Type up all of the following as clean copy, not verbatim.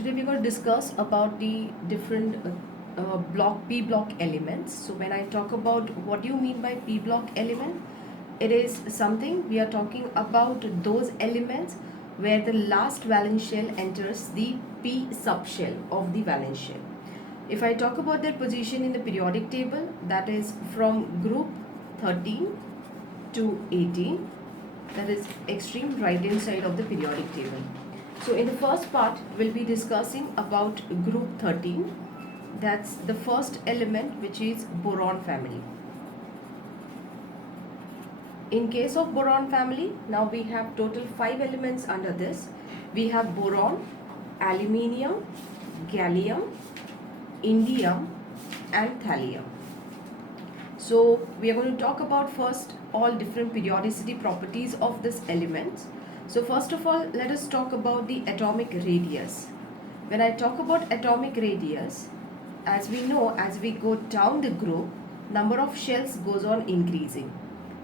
Today we're going to discuss about the different P block elements. So when I talk about what do you mean by P block element, it is something we are talking about those elements where the last valence shell enters the P subshell of the valence shell. If I talk about their position in the periodic table, that is from group 13 to 18, that is extreme right hand side of the periodic table. So in the first part, we'll be discussing about group 13. That's the first element, which is boron family. In case of boron family, now we have total 5 elements under this. We have boron, aluminium, gallium, indium and thallium. So we are going to talk about first all different periodicity properties of this element. So first of all, let us talk about the atomic radius. When I talk about atomic radius, as we know, as we go down the group, number of shells goes on increasing.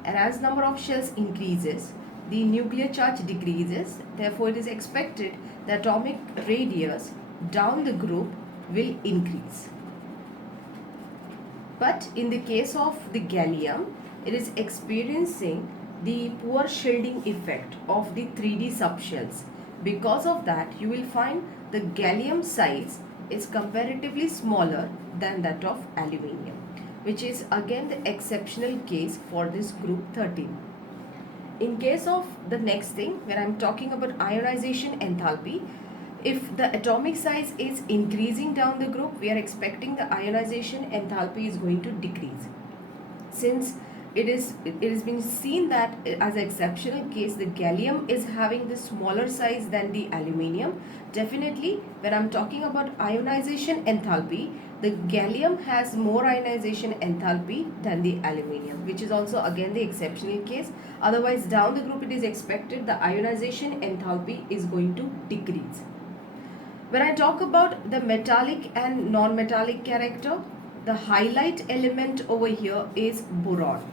And as number of shells increases, the nuclear charge decreases. Therefore, it is expected the atomic radius down the group will increase. But in the case of the gallium, it is experiencing the poor shielding effect of the 3D subshells. Because of that, you will find the gallium size is comparatively smaller than that of aluminium, which is again the exceptional case for this group 13. In case of the next thing, when I am talking about ionization enthalpy, if the atomic size is increasing down the group, we are expecting the ionization enthalpy is going to decrease. Since it has been seen that as an exceptional case, the gallium is having the smaller size than the aluminium. Definitely, when I'm talking about ionization enthalpy, the gallium has more ionization enthalpy than the aluminium, which is also again the exceptional case. Otherwise, down the group, it is expected the ionization enthalpy is going to decrease. When I talk about the metallic and non-metallic character, the highlight element over here is boron.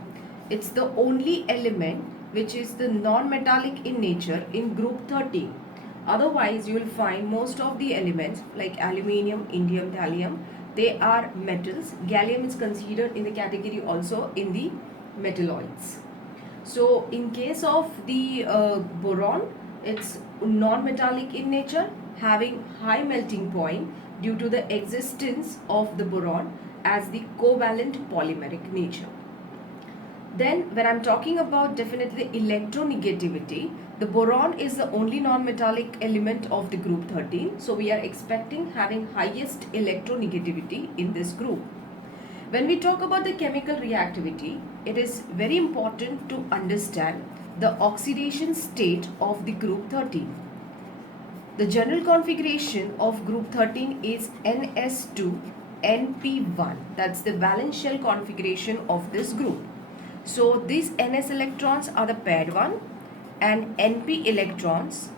It's the only element which is the non-metallic in nature in group 13. Otherwise, you will find most of the elements like aluminium, indium, thallium, they are metals. Gallium is considered in the category also in the metalloids. So, in case of the boron, it's non-metallic in nature, having high melting point due to the existence of the boron as the covalent polymeric nature. Then when I'm talking about definitely electronegativity, the boron is the only non-metallic element of the group 13. So we are expecting having highest electronegativity in this group. When we talk about the chemical reactivity, it is very important to understand the oxidation state of the group 13. The general configuration of group 13 is NS2 NP1. That's the valence shell configuration of this group. So these NS electrons are the paired one and NP electrons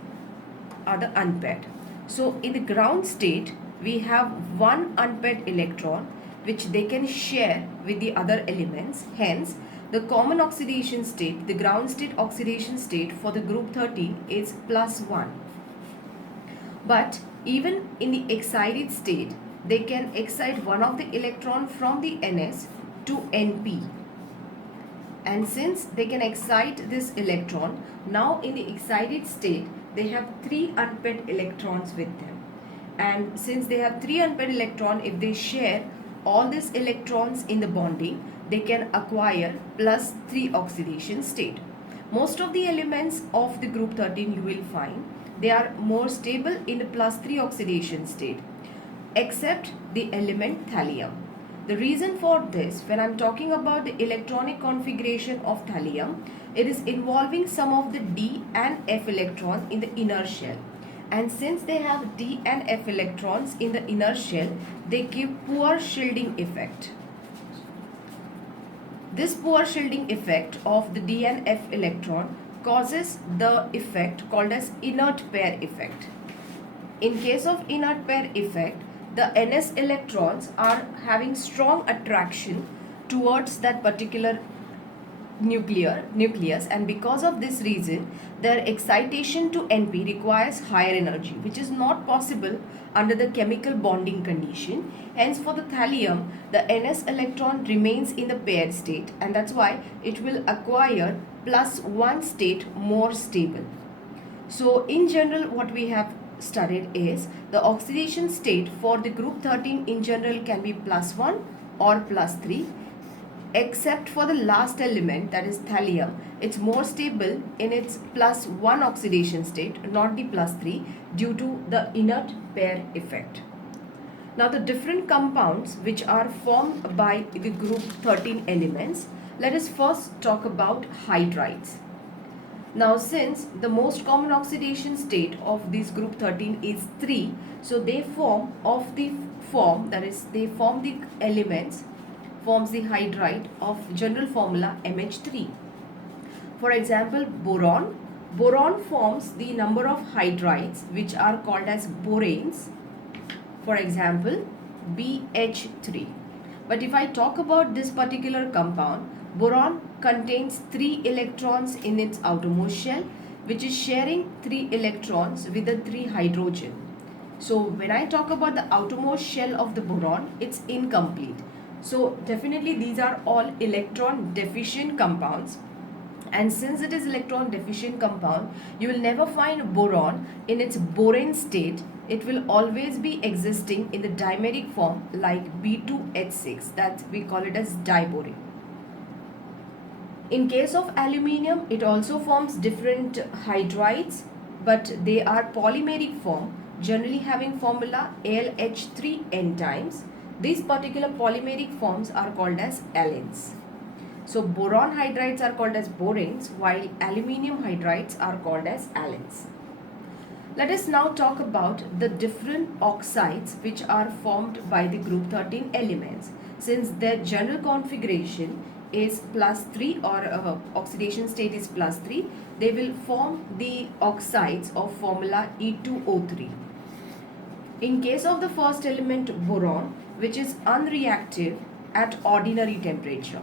are the unpaired. So in the ground state, we have one unpaired electron which they can share with the other elements. Hence, the common oxidation state, the ground state oxidation state for the group 13 is +1. But even in the excited state, they can excite one of the electron from the NS to NP. And since they can excite this electron, now in the excited state, they have 3 unpaired electrons with them. And since they have 3 unpaired electrons, if they share all these electrons in the bonding, they can acquire +3 oxidation state. Most of the elements of the group 13 you will find, they are more stable in the +3 oxidation state, except the element thallium. The reason for this, when I'm talking about the electronic configuration of thallium, it is involving some of the D and F electrons in the inner shell. And since they have D and F electrons in the inner shell, they give poor shielding effect. This poor shielding effect of the D and F electron causes the effect called as inert pair effect. In case of inert pair effect, the NS electrons are having strong attraction towards that particular nucleus, and because of this reason their excitation to NP requires higher energy, which is not possible under the chemical bonding condition. Hence for the thallium, the ns electron remains in the paired state, and that's why it will acquire +1 state more stable. So in general what we have studied is the oxidation state for the group 13 in general can be +1 or +3, except for the last element, that is thallium. It's more stable in its +1 oxidation state, not the +3, due to the inert pair effect. Now the different compounds which are formed by the group 13 elements, let us first talk about hydrides. Now since the most common oxidation state of this group 13 is 3, so they form the elements, forms the hydride of general formula MH3. For example, boron. Boron forms the number of hydrides which are called as boranes. For example, BH3. But if I talk about this particular compound, boron contains 3 electrons in its outermost shell, which is sharing 3 electrons with the 3 hydrogen. So when I talk about the outermost shell of the boron, it's incomplete. So definitely these are all electron deficient compounds, and since it is electron deficient compound, you will never find boron in its borane state. It will always be existing in the dimeric form like B2H6, that we call it as diborane. In case of aluminium, it also forms different hydrides, but they are polymeric form, generally having formula AlH3N times. These particular polymeric forms are called as allenes. So boron hydrides are called as boranes, while aluminium hydrides are called as allenes. Let us now talk about the different oxides which are formed by the group 13 elements. Since their general configuration is +3, or oxidation state is +3, they will form the oxides of formula E2O3. In case of the first element, boron, which is unreactive at ordinary temperature,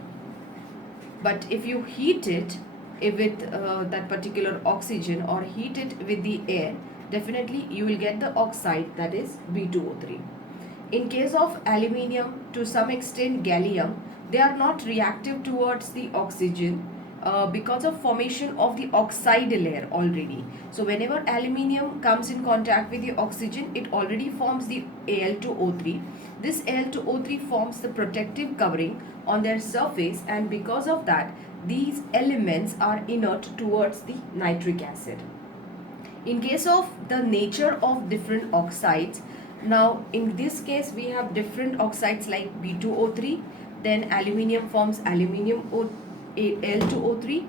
but if you heat it with that particular oxygen or heat it with the air, definitely you will get the oxide, that is B2O3. In case of aluminium, to some extent gallium, they are not reactive towards the oxygen because of formation of the oxide layer already. So whenever aluminium comes in contact with the oxygen, it already forms the Al2O3. This Al2O3 forms the protective covering on their surface, and because of that, these elements are inert towards the nitric acid. In case of the nature of different oxides, now in this case we have different oxides like B2O3, then aluminium forms aluminium Al2O3,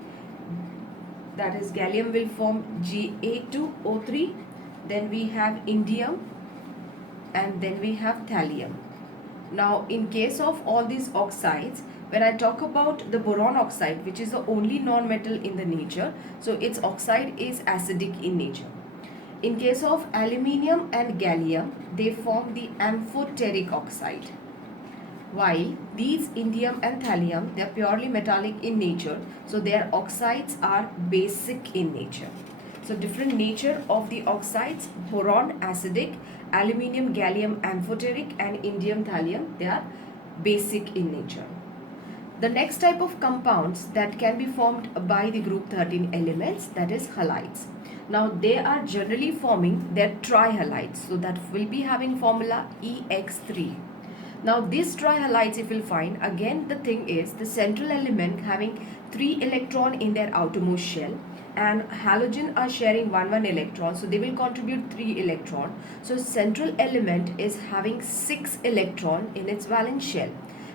that is gallium will form Ga2O3, then we have indium, and then we have thallium. Now in case of all these oxides, when I talk about the boron oxide, which is the only non-metal in the nature, so its oxide is acidic in nature. In case of aluminium and gallium, they form the amphoteric oxide. While these indium and thallium, they are purely metallic in nature, so their oxides are basic in nature. So different nature of the oxides: boron acidic, aluminium gallium amphoteric, and indium thallium, they are basic in nature. The next type of compounds that can be formed by the group 13 elements, that is halides. Now they are generally forming their trihalides, so that will be having formula EX3. Now these trihalides, if you'll find, again the thing is the central element having 3 electron in their outermost shell, and halogen are sharing 1 electron, so they will contribute 3 electron. So central element is having 6 electron in its valence shell.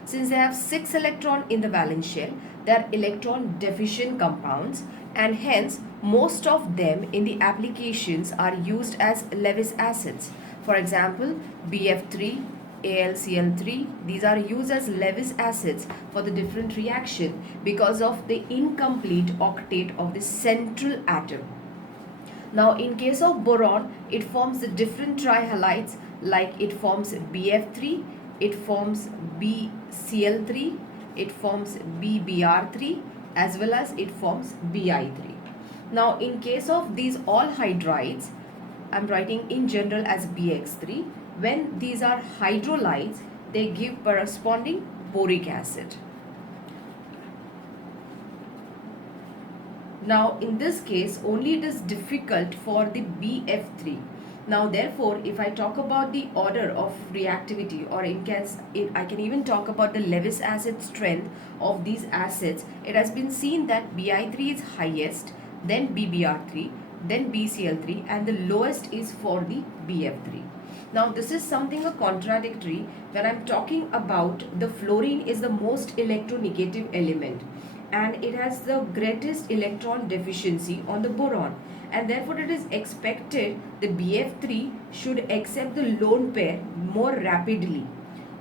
Since they have 6 electron in the valence shell, they are electron deficient compounds, and hence most of them in the applications are used as Lewis acids. For example, BF3, AlCl3, these are used as Lewis acids for the different reaction because of the incomplete octet of the central atom. Now in case of boron, it forms the different trihalides, like it forms BF3, it forms BCl3, it forms BBr3, as well as it forms Bi3. Now in case of these all hydrides, I'm writing in general as BX3. When these are hydrolytes, they give corresponding boric acid. Now in this case only it is difficult for the BF3. Now therefore if I talk about the order of reactivity, or in case I can even talk about the Lewis acid strength of these acids, it has been seen that Bi3 is highest, then BBr3, then BCl3, and the lowest is for the BF3. Now this is something a contradictory when I'm talking about the fluorine is the most electronegative element, and it has the greatest electron deficiency on the boron, and therefore it is expected the BF3 should accept the lone pair more rapidly.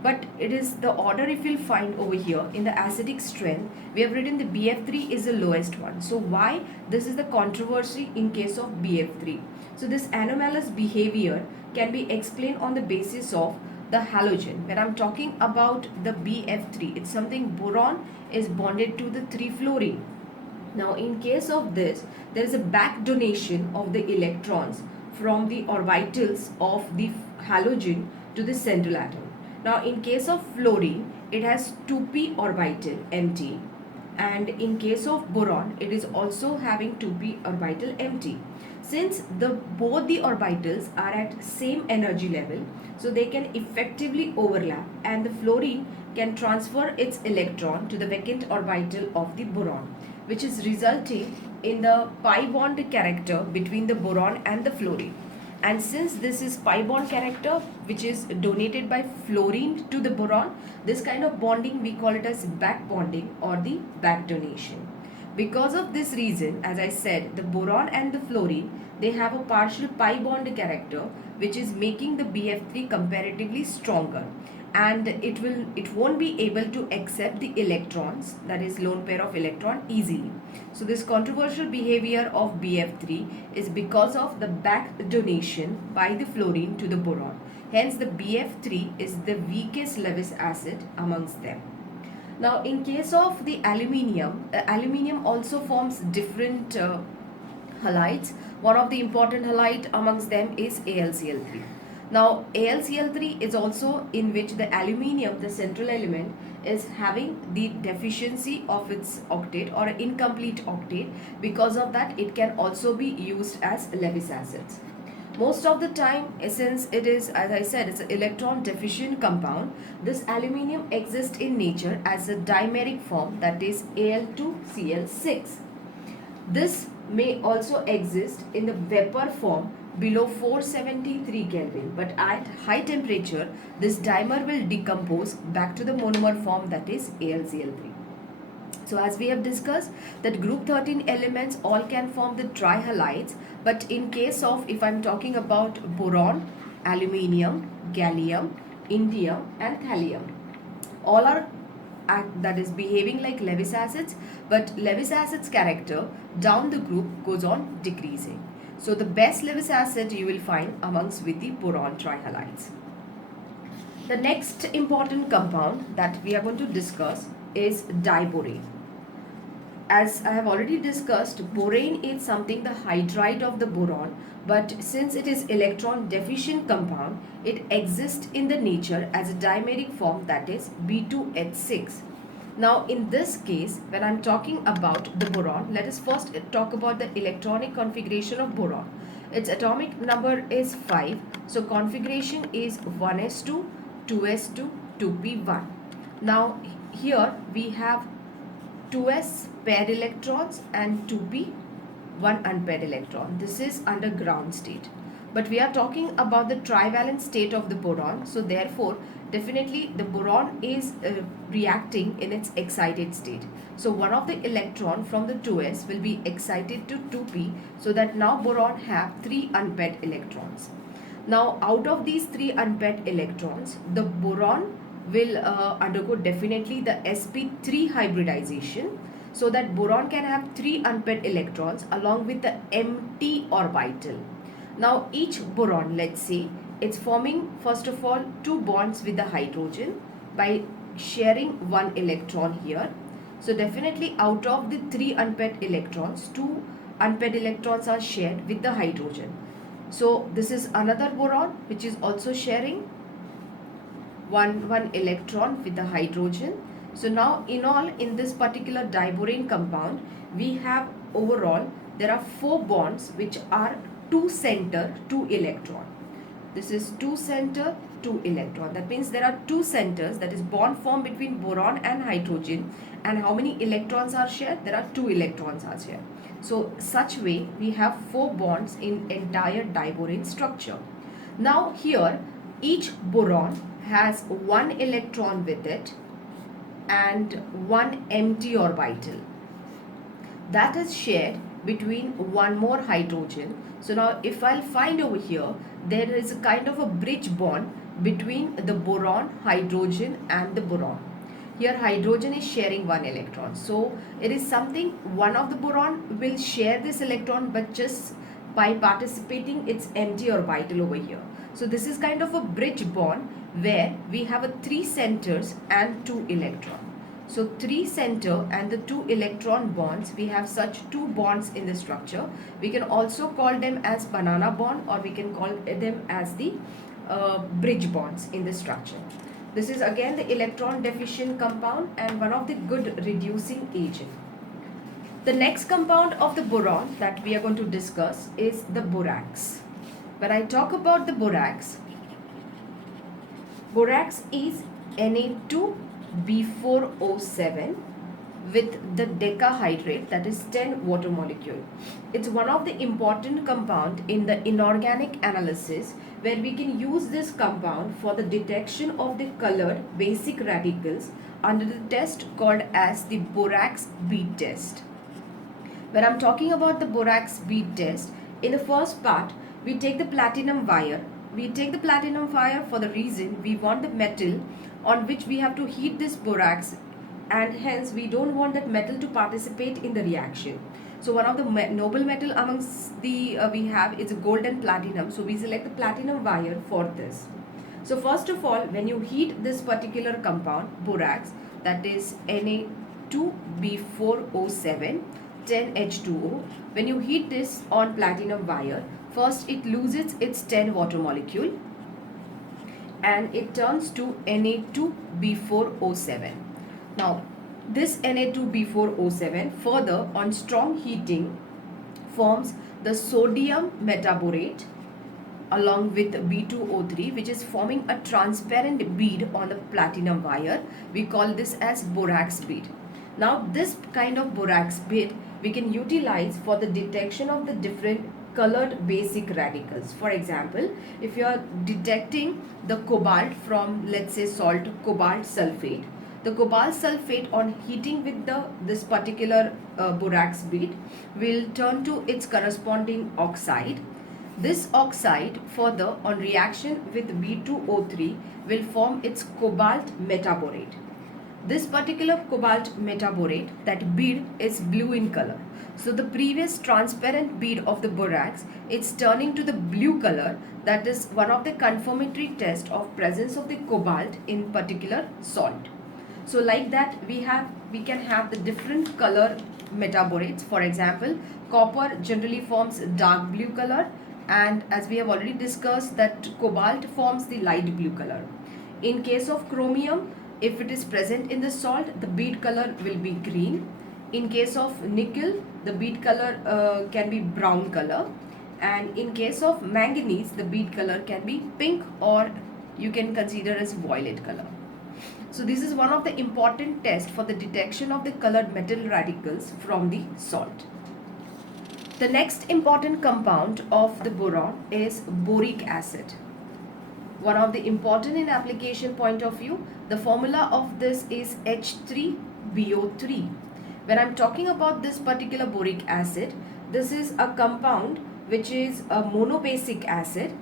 But it is the order, if you'll find over here in the acidic strength, we have written the BF3 is the lowest one. So why this is the controversy in case of BF3? So this anomalous behavior can be explained on the basis of the halogen. When I'm talking about the BF3, it's something boron is bonded to the 3-fluorine. Now in case of this, there is a back donation of the electrons from the orbitals of the halogen to the central atom. Now in case of fluorine, it has 2p orbital empty, and in case of boron, it is also having 2p orbital empty. Since both the orbitals are at same energy level, so they can effectively overlap, and the fluorine can transfer its electron to the vacant orbital of the boron, which is resulting in the pi bond character between the boron and the fluorine. And since this is pi bond character which is donated by fluorine to the boron, this kind of bonding we call it as back bonding or the back donation. Because of this reason, as I said, the boron and the fluorine, they have a partial pi bond character which is making the BF3 comparatively stronger, and it won't be able to accept the electrons, that is lone pair of electron, easily. So this controversial behavior of BF3 is because of the back donation by the fluorine to the boron. Hence the BF3 is the weakest Lewis acid amongst them. Now in case of the aluminium also forms different halides. One of the important halide amongst them is AlCl3. Now AlCl3 is also in which the aluminium, the central element, is having the deficiency of its octet or incomplete octet. Because of that, it can also be used as Lewis acids. Most of the time, since it is, as I said, it's an electron deficient compound, this aluminium exists in nature as a dimeric form, that is Al2Cl6. This may also exist in the vapor form below 473 Kelvin, but at high temperature, this dimer will decompose back to the monomer form, that is AlCl3. So as we have discussed that group 13 elements all can form the trihalides, but in case of, if I'm talking about boron, aluminium, gallium, indium and thallium, all are that is behaving like Lewis acids, but Lewis acids character down the group goes on decreasing. So the best Lewis acid you will find amongst with the boron trihalides. The next important compound that we are going to discuss is diborane. As I have already discussed, borane is something the hydride of the boron, but since it is electron deficient compound, it exists in the nature as a dimeric form, that is B2H6. Now in this case, when I'm talking about the boron, let us first talk about the electronic configuration of boron. Its atomic number is 5, so configuration is 1s2, 2s2, 2p1. Now here we have 2s paired electrons and 2p 1 unpaired electron. This is under ground state. But we are talking about the trivalent state of the boron. So therefore, definitely the boron is reacting in its excited state. So one of the electron from the 2s will be excited to 2p, so that now boron have 3 unpaired electrons. Now out of these 3 unpaired electrons, the boron will undergo definitely the sp3 hybridization, so that boron can have 3 unpaired electrons along with the empty orbital. Now each boron, let's say, it's forming first of all 2 bonds with the hydrogen by sharing 1 electron here. So definitely out of the 3 unpaired electrons, 2 unpaired electrons are shared with the hydrogen. So this is another boron which is also sharing one electron with the hydrogen. So now in all, in this particular diborane compound, we have overall there are 4 bonds which are 2 center 2 electron. This is 2 center 2 electron. That means there are 2 centers, that is bond formed between boron and hydrogen, and how many electrons are shared? There are 2 electrons are shared. So such way we have 4 bonds in entire diborane structure. Now here each boron has 1 electron with it and 1 empty orbital that is shared between one more hydrogen. So now if I'll find over here, there is a kind of a bridge bond between the boron, hydrogen and the boron. Here hydrogen is sharing 1 electron. So it is something, one of the boron will share this electron but just by participating its empty orbital over here. So this is kind of a bridge bond where we have a 3 centers and 2 electron. So 3 center and the 2 electron bonds, we have such 2 bonds in the structure. We can also call them as banana bond, or we can call them as the bridge bonds in the structure. This is again the electron deficient compound and one of the good reducing agent. The next compound of the boron that we are going to discuss is the borax. When I talk about the borax, borax is Na2B4O7 with the decahydrate, that is 10 water molecule. It's one of the important compound in the inorganic analysis where we can use this compound for the detection of the colored basic radicals under the test called as the borax bead test. When I'm talking about the borax bead test, in the first part, we take the platinum wire. We take the platinum wire for the reason we want the metal on which we have to heat this borax, and hence we don't want that metal to participate in the reaction. So one of the noble metal amongst the we have is gold and platinum. So we select the platinum wire for this. So first of all, when you heat this particular compound, borax, that is Na2B4O7, 10H2O, when you heat this on platinum wire, first it loses its 10 water molecule and it turns to Na2B4O7. Now this Na2B4O7 further on strong heating forms the sodium metaborate along with B2O3, which is forming a transparent bead on the platinum wire. We call this as borax bead. Now this kind of borax bead we can utilize for the detection of the different colored basic radicals. For example, if you are detecting the cobalt from, let's say, salt cobalt sulfate, the cobalt sulfate on heating with this particular borax bead will turn to its corresponding oxide. This oxide further on reaction with B2O3 will form its cobalt metaborate. This particular cobalt metaborate, that bead is blue in color. So the previous transparent bead of the borax, it's turning to the blue color. That is one of the confirmatory test of presence of the cobalt in particular salt. So like that we can have the different color metaborates. For example, copper generally forms dark blue color, and as we have already discussed that cobalt forms the light blue color. In case of chromium, if it is present in the salt, the bead color will be green. In case of nickel, the bead color can be brown color, and in case of manganese, the bead color can be pink, or you can consider as violet color. So this is one of the important tests for the detection of the colored metal radicals from the salt. The next important compound of the boron is boric acid. One of the important in application point of view, the formula of this is H3BO3. When I'm talking about this particular boric acid, this is a compound which is a monobasic acid,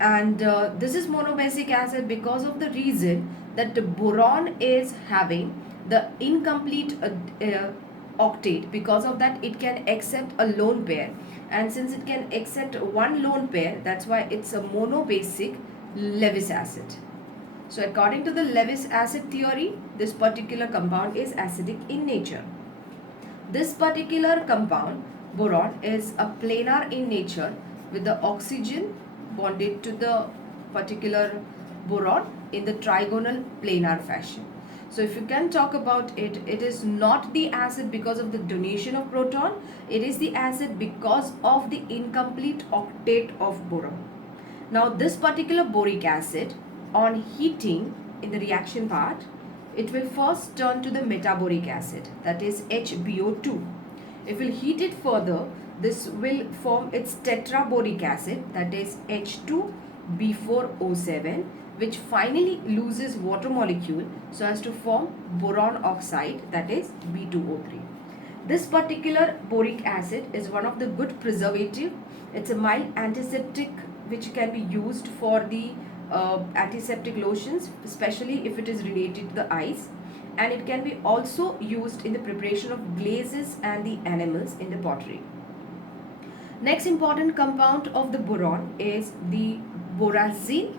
and this is monobasic acid because of the reason that the boron is having the incomplete octet. Because of that, it can accept a lone pair, and since it can accept one lone pair, that's why it's a monobasic Lewis acid. So according to the Lewis acid theory, this particular compound is acidic in nature. This particular compound, boron, is a planar in nature with the oxygen bonded to the particular boron in the trigonal planar fashion. So if you can talk about it, it is not the acid because of the donation of proton, it is the acid because of the incomplete octet of boron. Now this particular boric acid, on heating in the reaction part, it will first turn to the metaboric acid, that is HbO2. If we heat it further, this will form its tetraboric acid, that is H2B4O7, which finally loses water molecule so as to form boron oxide, that is B2O3. This particular boric acid is one of the good preservative. It's a mild antiseptic which can be used for the antiseptic lotions, especially if it is related to the eyes, and it can be also used in the preparation of glazes and the enamels in the pottery. Next important compound of the boron is the borazine,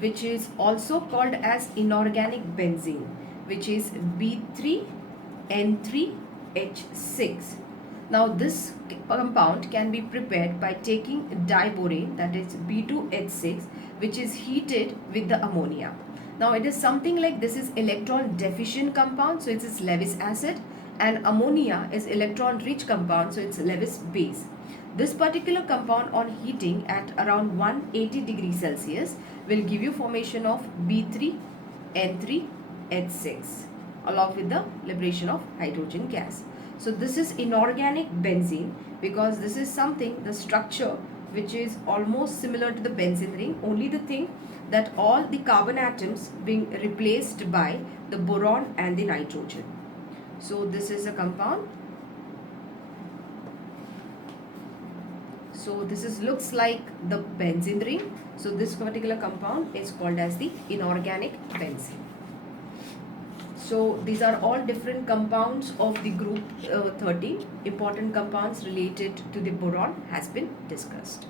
which is also called as inorganic benzene, which is B3N3H6. Now this compound can be prepared by taking diborane, that is B2H6, which is heated with the ammonia. Now it is something like this is electron deficient compound, so it is Lewis acid, and ammonia is electron rich compound, so it's Lewis base. This particular compound on heating at around 180 degrees Celsius will give you formation of B3N3H6 along with the liberation of hydrogen gas. So this is inorganic benzene because this is something, the structure which is almost similar to the benzene ring, only the thing that all the carbon atoms being replaced by the boron and the nitrogen. So this is a compound. So this is looks like the benzene ring. So this particular compound is called as the inorganic benzene. So these are all different compounds of the group 13. Important compounds related to the boron has been discussed.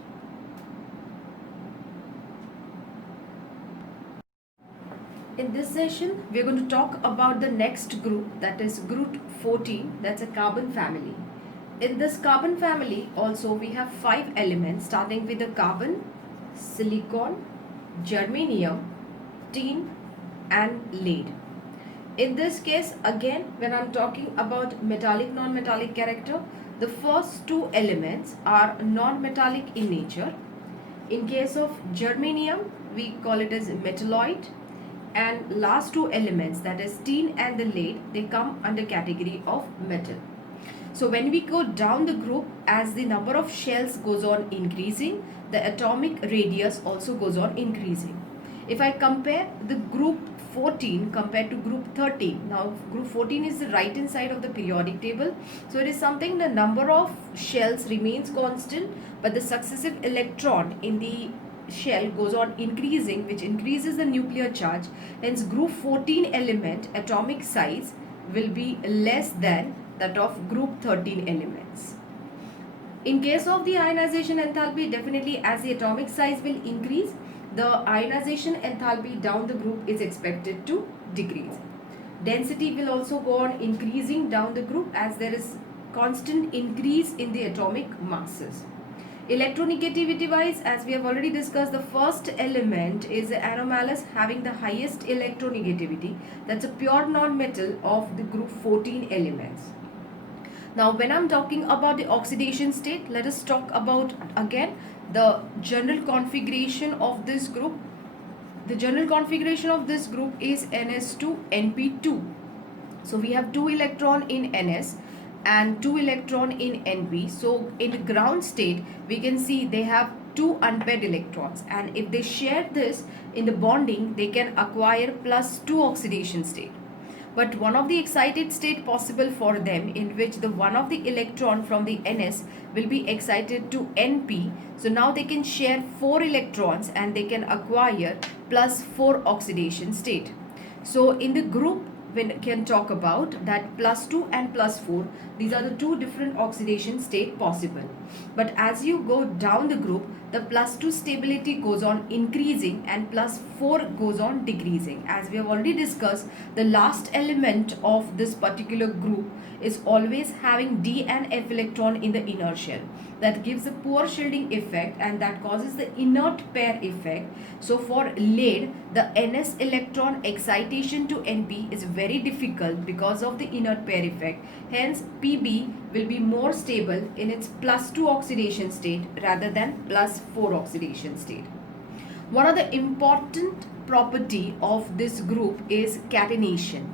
In this session, we are going to talk about the next group, that is group 14, that's a carbon family. In this carbon family also we have 5 elements starting with the carbon, silicon, germanium, tin and lead. In this case, again, when I'm talking about metallic, non-metallic character, the first 2 elements are non-metallic in nature. In case of germanium, we call it as metalloid, and last 2 elements, that is tin and the lead, they come under category of metal. So when we go down the group, as the number of shells goes on increasing, the atomic radius also goes on increasing. If I compare the group 14 compared to group 13, now group 14 is the right hand side of the periodic table, so it is something the number of shells remains constant, but the successive electron in the shell goes on increasing, which increases the nuclear charge. Hence group 14 element atomic size will be less than that of group 13 elements. In case of the ionization enthalpy, definitely as the atomic size will increase, the ionization enthalpy down the group is expected to decrease. Density will also go on increasing down the group as there is constant increase in the atomic masses. Electronegativity wise, as we have already discussed, the first element is anomalous, having the highest electronegativity. That's a pure non-metal of the group 14 elements. Now when I'm talking about the oxidation state, let us talk about again the general configuration of this group. The general configuration of this group is Ns2Np2. So we have 2 electron in Ns and 2 electron in Np. So in the ground state, we can see they have 2 unpaired electrons, and if they share this in the bonding, they can acquire +2 oxidation state. But one of the excited state possible for them, in which the one of the electron from the Ns will be excited to Np. So now they can share 4 electrons and they can acquire +4 oxidation state. So in the group, we can talk about that +2 and +4. These are the 2 different oxidation state possible. But as you go down the group, the +2 stability goes on increasing and +4 goes on decreasing. As we have already discussed, the last element of this particular group is always having D and F electron in the inner shell. That gives a poor shielding effect and that causes the inert pair effect. So for lead, the NS electron excitation to NP is very difficult because of the inert pair effect. Hence, PB will be more stable in its +2 oxidation state rather than +4 oxidation state. One of the important property of this group is catenation.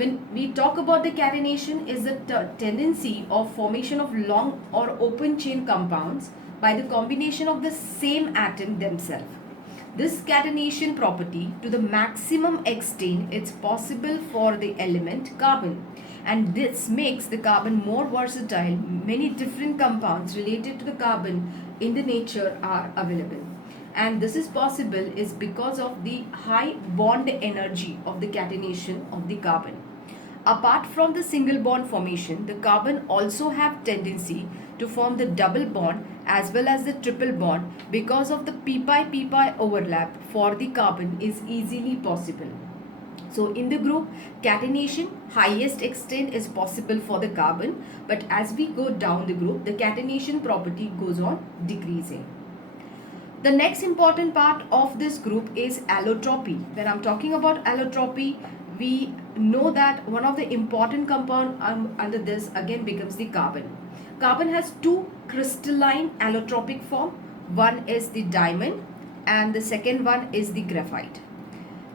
When we talk about the catenation, is the tendency of formation of long or open chain compounds by the combination of the same atom themselves. This catenation property, to the maximum extent, it's possible for the element carbon, and this makes the carbon more versatile. Many different compounds related to the carbon in the nature are available, and this is possible is because of the high bond energy of the catenation of the carbon. Apart from the single bond formation, the carbon also have tendency to form the double bond as well as the triple bond. Because of the pp overlap for the carbon is easily possible. So in the group, catenation highest extent is possible for the carbon, but as we go down the group, the catenation property goes on decreasing. The next important part of this group is allotropy. When I'm talking about allotropy, we know that one of the important compound under this again becomes the carbon. Carbon has two crystalline allotropic form. One is the diamond and the second one is the graphite.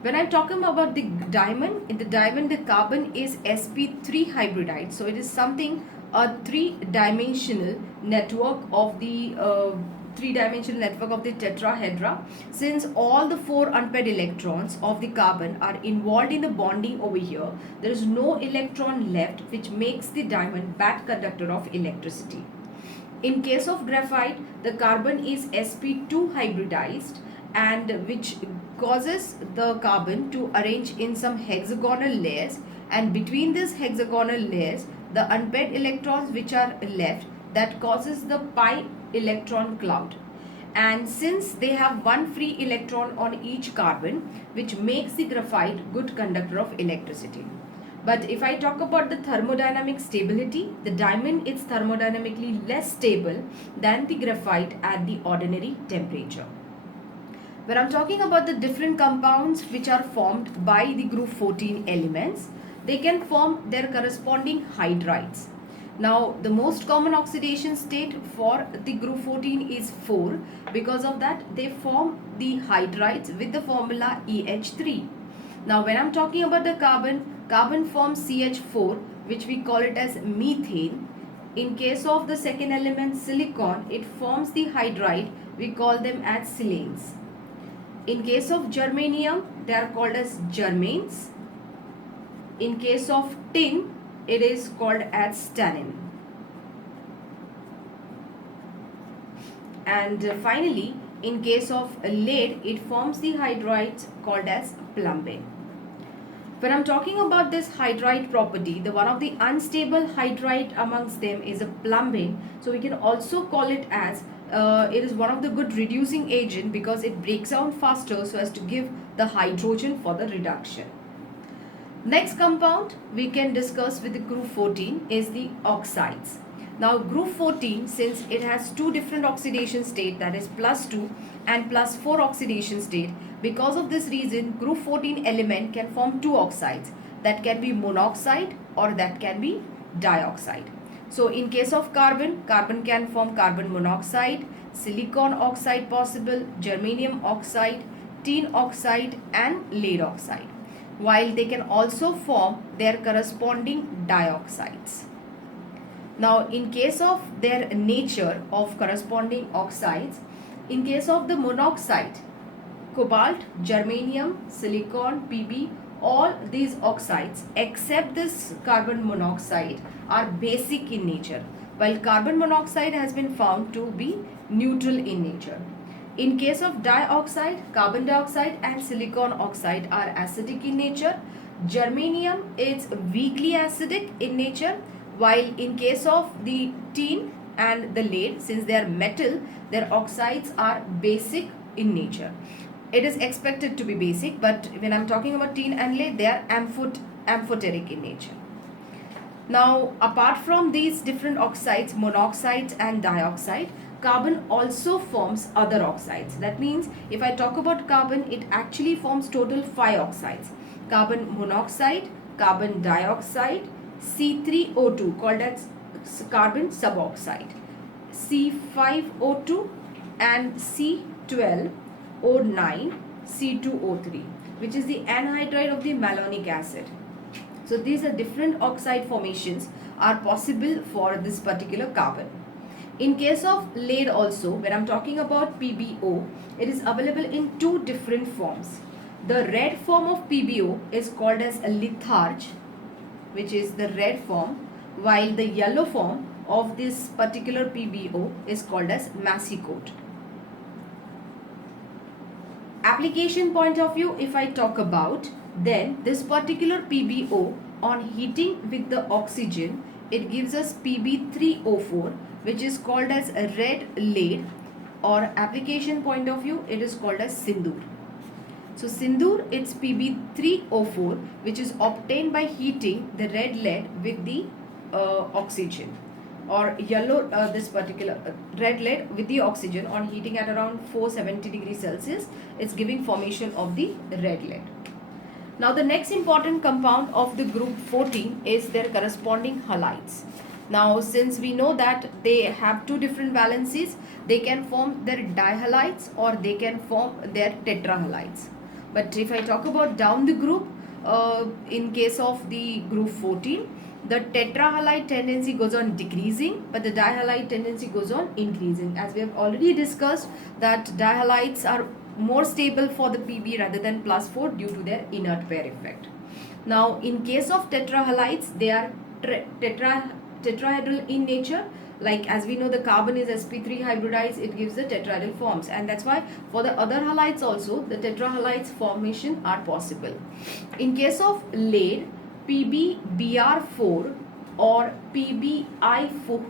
When I'm talking about the diamond, in the diamond the carbon is sp3 hybridized. So it is something a three-dimensional network of the tetrahedra. Since all the four unpaired electrons of the carbon are involved in the bonding over here, there is no electron left, which makes the diamond bad conductor of electricity. In case of graphite, the carbon is sp2 hybridized, and which causes the carbon to arrange in some hexagonal layers, and between these hexagonal layers the unpaired electrons which are left, that causes the pi electron cloud. And since they have one free electron on each carbon, which makes the graphite good conductor of electricity. But if I talk about the thermodynamic stability, the diamond is thermodynamically less stable than the graphite at the ordinary temperature. When I'm talking about the different compounds which are formed by the group 14 elements, they can form their corresponding hydrides. Now, the most common oxidation state for the group 14 is 4. Because of that, they form the hydrides with the formula EH3. Now, when I'm talking about the carbon forms CH4, which we call it as methane. In case of the second element silicon, it forms the hydride, we call them as silanes. In case of germanium, they are called as germanes. In case of tin, it is called as tannin. And finally, in case of lead, it forms the hydrides called as plumbane. When I'm talking about this hydride property, the one of the unstable hydride amongst them is a plumbane. So we can also call it as it is one of the good reducing agent because it breaks down faster so as to give the hydrogen for the reduction. Next compound we can discuss with the group 14 is the oxides. Now group 14, since it has two different oxidation state, that is +2 and +4 oxidation state, because of this reason group 14 element can form two oxides, that can be monoxide or that can be dioxide. So in case of carbon can form carbon monoxide, silicon oxide possible, germanium oxide, tin oxide and lead oxide, while they can also form their corresponding dioxides. Now in case of their nature of corresponding oxides, in case of the monoxide, cobalt, germanium, silicon, Pb, all these oxides except this carbon monoxide are basic in nature, while carbon monoxide has been found to be neutral in nature. In case of dioxide, carbon dioxide and silicon oxide are acidic in nature. Germanium is weakly acidic in nature, while in case of the tin and the lead, since they are metal, their oxides are basic in nature. It is expected to be basic, but when I'm talking about tin and lead, they are amphoteric in nature. Now, apart from these different oxides, monoxide and dioxide, carbon also forms other oxides. That means if I talk about carbon, it actually forms total 5 oxides. Carbon monoxide, carbon dioxide, C3O2 called as carbon suboxide, C5O2 and C12O9, C2O3, which is the anhydride of the malonic acid. So these are different oxide formations are possible for this particular carbon. In case of lead also, when I'm talking about PbO, it is available in 2 different forms. The red form of PbO is called as a litharge, which is the red form, while the yellow form of this particular PbO is called as massicoat. Application point of view, if I talk about, then this particular PbO on heating with the oxygen, it gives us Pb3O4, which is called as a red lead, or application point of view, it is called as sindoor. So sindoor, it's Pb3O4, which is obtained by heating the red lead with the oxygen, or yellow, this particular red lead with the oxygen on heating at around 470 degrees Celsius, it's giving formation of the red lead. Now the next important compound of the group 14 is their corresponding halides. Now since we know that they have 2 different valencies, they can form their dihalides or they can form their tetrahalides. But if I talk about down the group, in case of the group 14, the tetrahalide tendency goes on decreasing, but the dihalide tendency goes on increasing. As we have already discussed that dihalides are more stable for the Pb rather than +4 due to their inert pair effect. Now in case of tetrahalides, they are tetrahedral in nature. Like as we know, the carbon is sp3 hybridized, it gives the tetrahedral forms, and that's why for the other halides also the tetrahalides formation are possible. In case of lead, PbBr4 or PbI4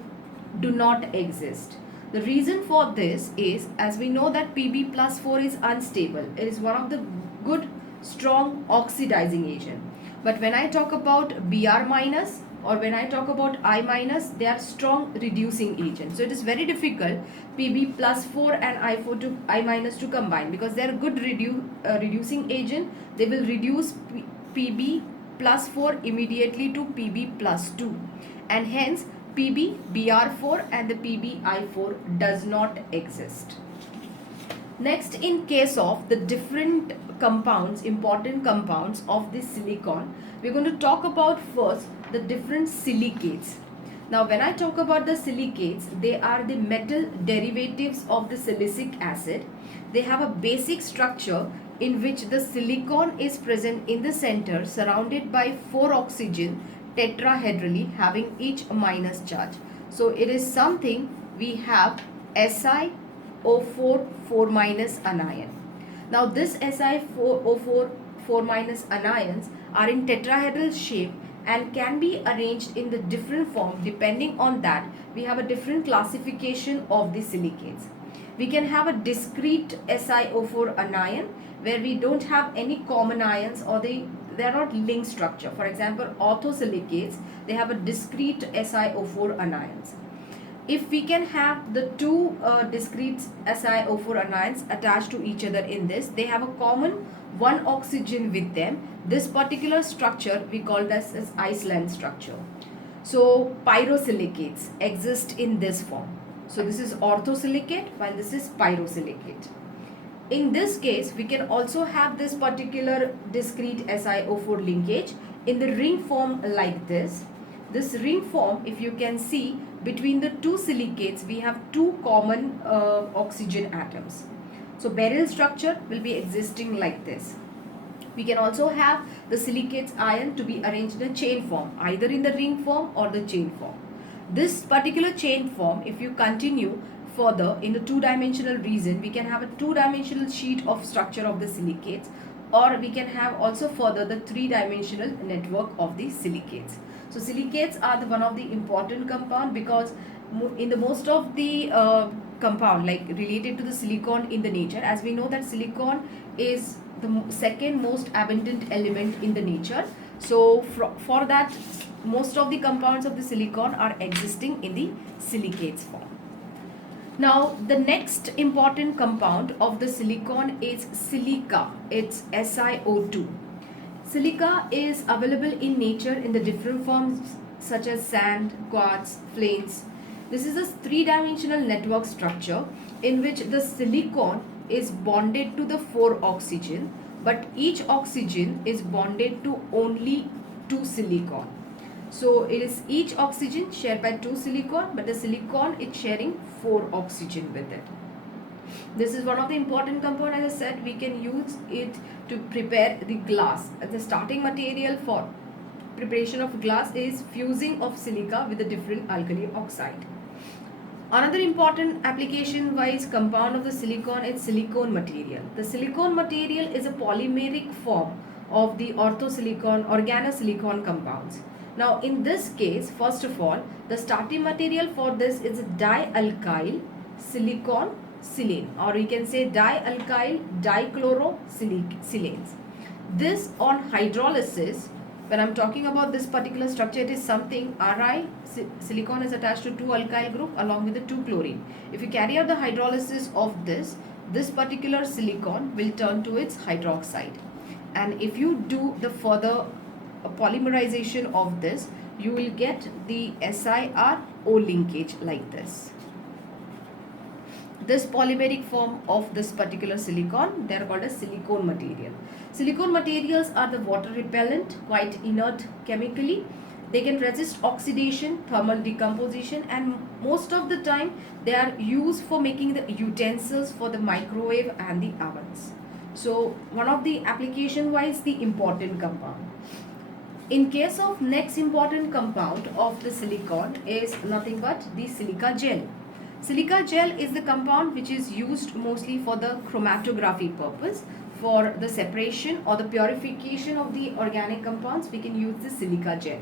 do not exist. The reason for this is, as we know that Pb+4 is unstable. It is one of the good strong oxidizing agent. But when I talk about Br minus or when I talk about I minus, they are strong reducing agents. So it is very difficult Pb+4 and I minus to combine, because they are good reducing agent. They will reduce Pb+4 immediately to Pb+2, and hence PbBr4 and the PbI4 does not exist. Next, in case of the different compounds, important compounds of the silicon, we're going to talk about first the different silicates. Now when I talk about the silicates, they are the metal derivatives of the silicic acid. They have a basic structure in which the silicon is present in the center, surrounded by 4 oxygen tetrahedrally, having each a minus charge. So it is something we have SiO4 4 minus anion. Now this SiO4 4 minus anions are in tetrahedral shape and can be arranged in the different form. Depending on that, we have a different classification of the silicates. We can have a discrete SiO4 anion where we don't have any common ions, or they are not linked structure. For example, orthosilicates, they have a discrete SiO4 anions. If we can have the 2 discrete SiO4 anions attached to each other in this, they have a common 1 oxygen with them. This particular structure we call this as Iceland structure. So pyrosilicates exist in this form. So this is orthosilicate while this is pyrosilicate. In this case, we can also have this particular discrete SiO4 linkage in the ring form like this. This ring form, if you can see, between the 2 silicates, we have 2 common oxygen atoms. So beryl structure will be existing like this. We can also have the silicates ion to be arranged in a chain form, either in the ring form or the chain form. This particular chain form, if you continue further in the 2-dimensional region, we can have a 2-dimensional sheet of structure of the silicates, or we can have also further the 3-dimensional network of the silicates. So silicates are one of the important compound, because in the most of the compound like related to the silicon in the nature, as we know that silicon is the second most abundant element in the nature. So for that, most of the compounds of the silicon are existing in the silicates form. Now, the next important compound of the silicon is silica. It's SiO2. Silica is available in nature in the different forms such as sand, quartz, flames. This is a three-dimensional network structure in which the silicon is bonded to the four oxygen, but each oxygen is bonded to only two silicon. So it is each oxygen shared by two silicon, but the silicon is sharing four oxygen with it. This is one of the important compound. As I said, we can use it to prepare the glass. The starting material for preparation of glass is fusing of silica with a different alkali oxide. Another important application wise compound of the silicon is silicone material. The silicone material is a polymeric form of the orthosilicon, organosilicon compounds. Now in this case, first of all, the starting material for this is a dialkyl silicon silane, or you can say dialkyl dichlorosilanes. This on hydrolysis, when I'm talking about this particular structure, it is something Ri, silicon is attached to two alkyl group along with the two chlorine. If you carry out the hydrolysis of this particular silicon will turn to its hydroxide. And if you do the further polymerization of this, you will get the SiRO linkage like this. This polymeric form of this particular silicon, they are called as silicone material. Silicone materials are the water repellent, quite inert chemically. They can resist oxidation, thermal decomposition, and most of the time they are used for making the utensils for the microwave and the ovens. So one of the application wise, the important compound. In case of next important compound of the silicon is nothing but the silica gel. Silica gel is the compound which is used mostly for the chromatography purpose. For the separation or the purification of the organic compounds, we can use the silica gel.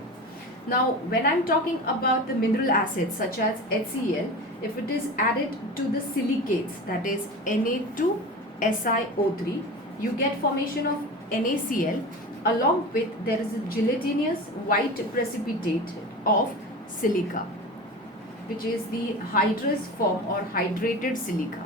Now, when I'm talking about the mineral acids such as HCl, if it is added to the silicates, that is Na2SiO3, you get formation of NaCl. Along with there is a gelatinous white precipitate of silica, which is the hydrous form or hydrated silica.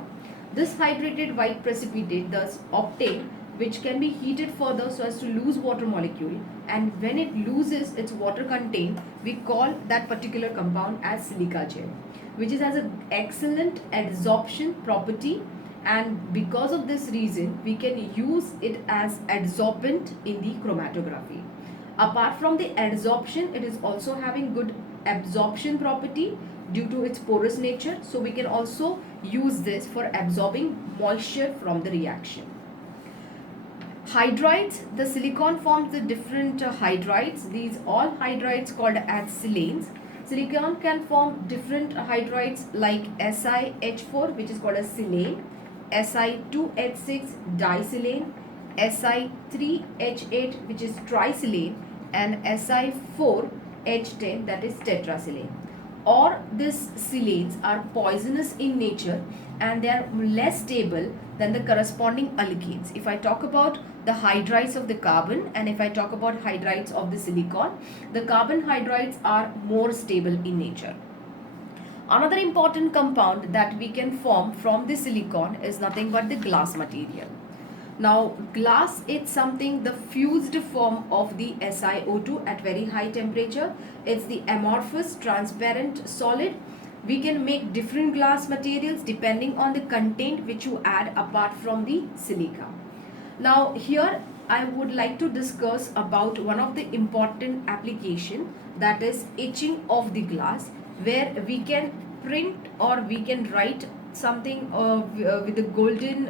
This hydrated white precipitate thus obtained, which can be heated further so as to lose water molecule, and when it loses its water content, we call that particular compound as silica gel, which is has an excellent adsorption property, and because of this reason we can use it as adsorbent in the chromatography. Apart from the adsorption, it is also having good absorption property due to its porous nature, so we can also use this for absorbing moisture from the reaction. Hydrides, the silicon forms the different hydrides. These all hydrides called as silanes. Silicon can form different hydrides like SiH4, which is called as silane, Si2H6 disilane, Si3H8, which is trisilane, and Si4H10, that is tetrasilane. Or these silanes are poisonous in nature and they are less stable than the corresponding alkenes. If I talk about the hydrides of the carbon and if I talk about hydrides of the silicon, the carbon hydrides are more stable in nature. Another important compound that we can form from the silicon is nothing but the glass material. Now, glass is something the fused form of the SiO2 at very high temperature. It's the amorphous transparent solid. We can make different glass materials depending on the content which you add apart from the silica. Now, here I would like to discuss about one of the important application, that is etching of the glass, where we can print or we can write something with the golden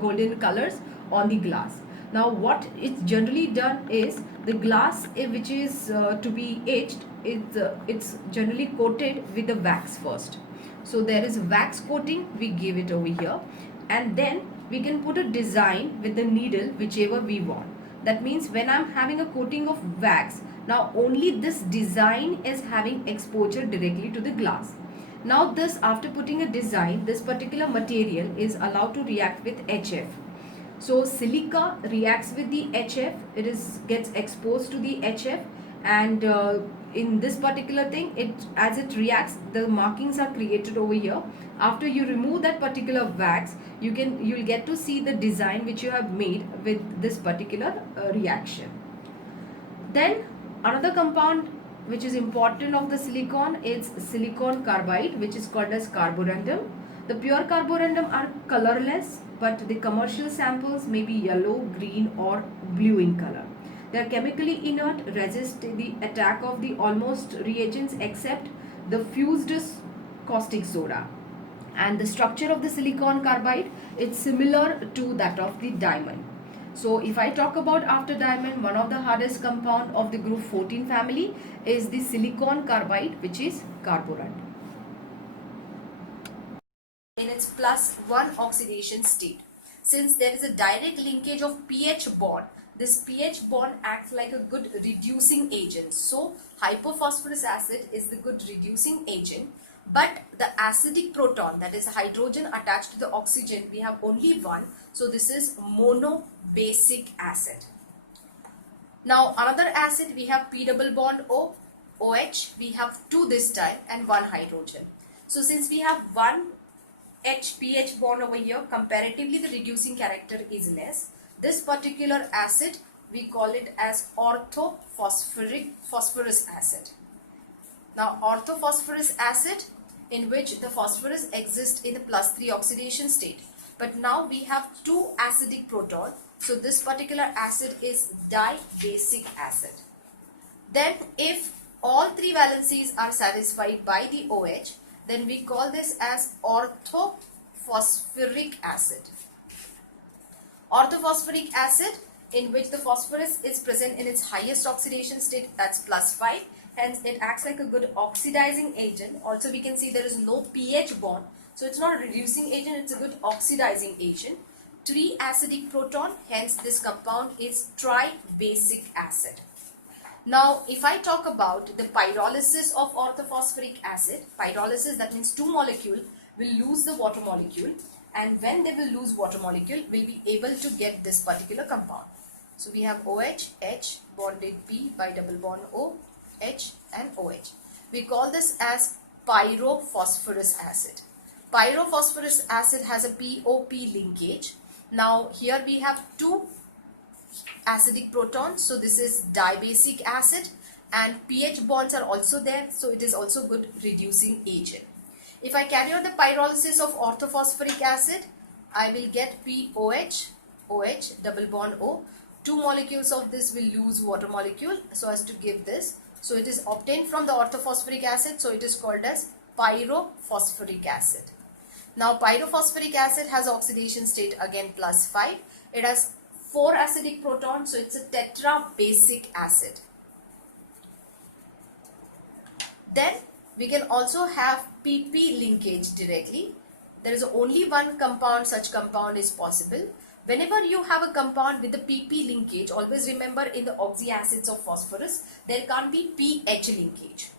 golden colors on the glass. Now what it's generally done is the glass which is to be etched, it's generally coated with the wax first. So there is wax coating, we give it over here, and then we can put a design with the needle whichever we want. That means when I'm having a coating of wax, Now only this design is having exposure directly to the glass. Now this, after putting a design, this particular material is allowed to react with HF. So silica reacts with the HF, it is gets exposed to the HF, and in this particular thing, it as it reacts, the markings are created over here. After you remove that particular wax, you'll get to see the design which you have made with this particular reaction. Then another compound which is important of the silicon is silicon carbide, which is called as carborundum. The pure carborundum are colorless, but the commercial samples may be yellow, green or blue in color. They are chemically inert, resist the attack of the almost reagents except the fused caustic soda. And the structure of the silicon carbide, it's similar to that of the diamond. So if I talk about after diamond, one of the hardest compound of the group 14 family is the silicon carbide, which is carborundum. In its +1 oxidation state, since there is a direct linkage of pH bond, this pH bond acts like a good reducing agent. So hypophosphorus acid is the good reducing agent, but the acidic proton, that is hydrogen attached to the oxygen, we have only one. So this is monobasic acid. Now another acid, we have P double bond O, OH, we have 2 this time and 1 hydrogen. So since we have 1 pH bond over here, comparatively the reducing character is less. This particular acid, we call it as orthophosphorus acid. Now orthophosphorus acid, in which the phosphorus exists in the +3 oxidation state, but now we have 2 acidic proton, so this particular acid is dibasic acid. Then if all 3 valencies are satisfied by the OH, then we call this as orthophosphoric acid. Orthophosphoric acid, in which the phosphorus is present in its highest oxidation state, that's +5, hence it acts like a good oxidizing agent. Also we can see there is no pH bond, so it's not a reducing agent, it's a good oxidizing agent. 3 acidic proton, hence this compound is tribasic acid. Now, if I talk about the pyrolysis of orthophosphoric acid, pyrolysis, that means 2 molecules will lose the water molecule, and when they will lose water molecule, we'll be able to get this particular compound. So we have OH, H bonded P by double bond O, H and OH. We call this as pyrophosphorus acid. Pyrophosphorus acid has a POP linkage. Now here we have 2 acidic protons, so this is dibasic acid, and pH bonds are also there, so it is also good reducing agent. If I carry on the pyrolysis of orthophosphoric acid, I will get POH, OH, double bond O. 2 molecules of this will lose water molecule so as to give this. So it is obtained from the orthophosphoric acid, so it is called as pyrophosphoric acid. Now pyrophosphoric acid has oxidation state again +5. It has 4 acidic protons, so it's a tetrabasic acid. Then we can also have PP linkage directly. There is only one compound, such compound is possible. Whenever you have a compound with a PP linkage, always remember in the oxyacids of phosphorus, there can't be pH linkage.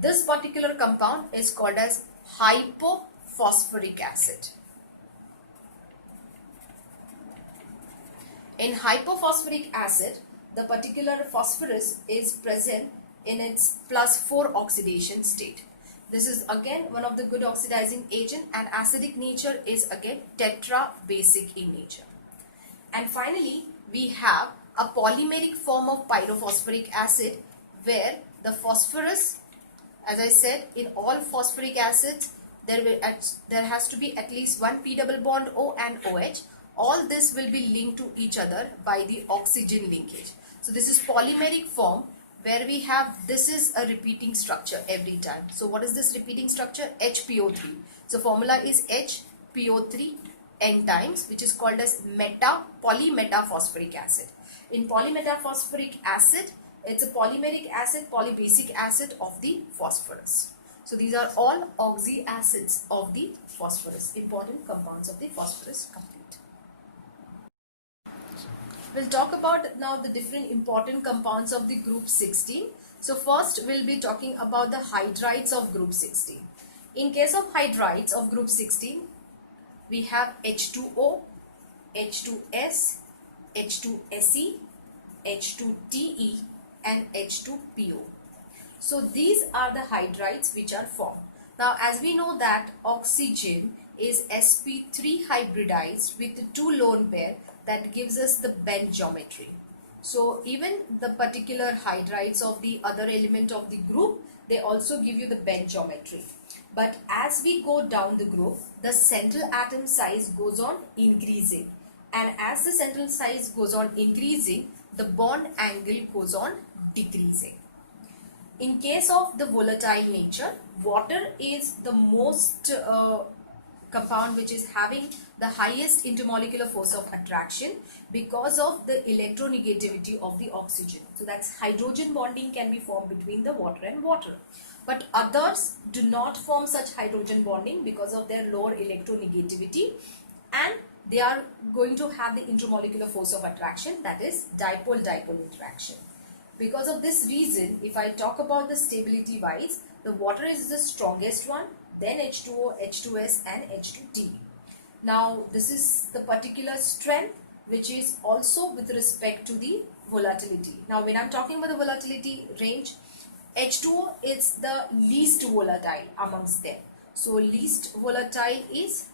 This particular compound is called as hypophosphoric acid. In hypophosphoric acid, the particular phosphorus is present in its +4 oxidation state. This is again one of the good oxidizing agent, and acidic nature is again tetrabasic in nature. And finally, we have a polymeric form of pyrophosphoric acid, where the phosphorus, as I said, in all phosphoric acids, there has to be at least 1 P double bond O and OH. All this will be linked to each other by the oxygen linkage. So this is polymeric form, where we have, this is a repeating structure every time. So what is this repeating structure? HPO3. So formula is HPO3 N times, which is called as polymetaphosphoric acid. In polymetaphosphoric acid, it's a polymeric acid, polybasic acid of the phosphorus. So these are all oxyacids of the phosphorus, important compounds of the phosphorus complete. We'll talk about now the different important compounds of the group 16. So first we'll be talking about the hydrides of group 16. In case of hydrides of group 16, we have H2O, H2S, H2Se, H2Te and H2PO. So these are the hydrides which are formed. Now as we know that oxygen is sp3 hybridized with two lone pair, that gives us the bend geometry. So even the particular hydrides of the other element of the group, they also give you the bend geometry. But as we go down the group, the central atom size goes on increasing. And as the central size goes on increasing, the bond angle goes on decreasing. In case of the volatile nature, water is the most compound which is having the highest intermolecular force of attraction because of the electronegativity of the oxygen. So that's hydrogen bonding can be formed between the water and water. But others do not form such hydrogen bonding because of their lower electronegativity, and they are going to have the intermolecular force of attraction, that is dipole-dipole interaction. Because of this reason, if I talk about the stability wise, the water is the strongest one, then H2O, H2S and H2Te. Now this is the particular strength which is also with respect to the volatility. Now when I'm talking about the volatility range, H2O is the least volatile amongst them. So least volatile is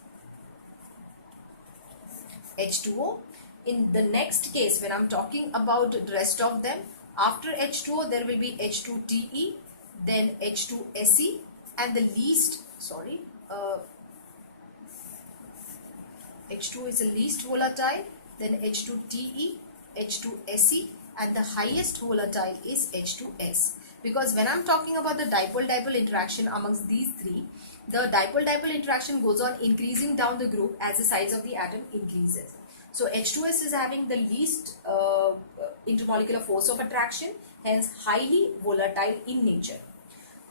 H2O. In the next case, when I'm talking about the rest of them, after H2O there will be H2Te, then H2Se, and the least, H2 is the least volatile, then H2Te, H2Se, and the highest volatile is H2S. Because when I'm talking about the dipole-dipole interaction amongst these three, the dipole-dipole interaction goes on increasing down the group as the size of the atom increases. So H2S is having the least intermolecular force of attraction, hence highly volatile in nature.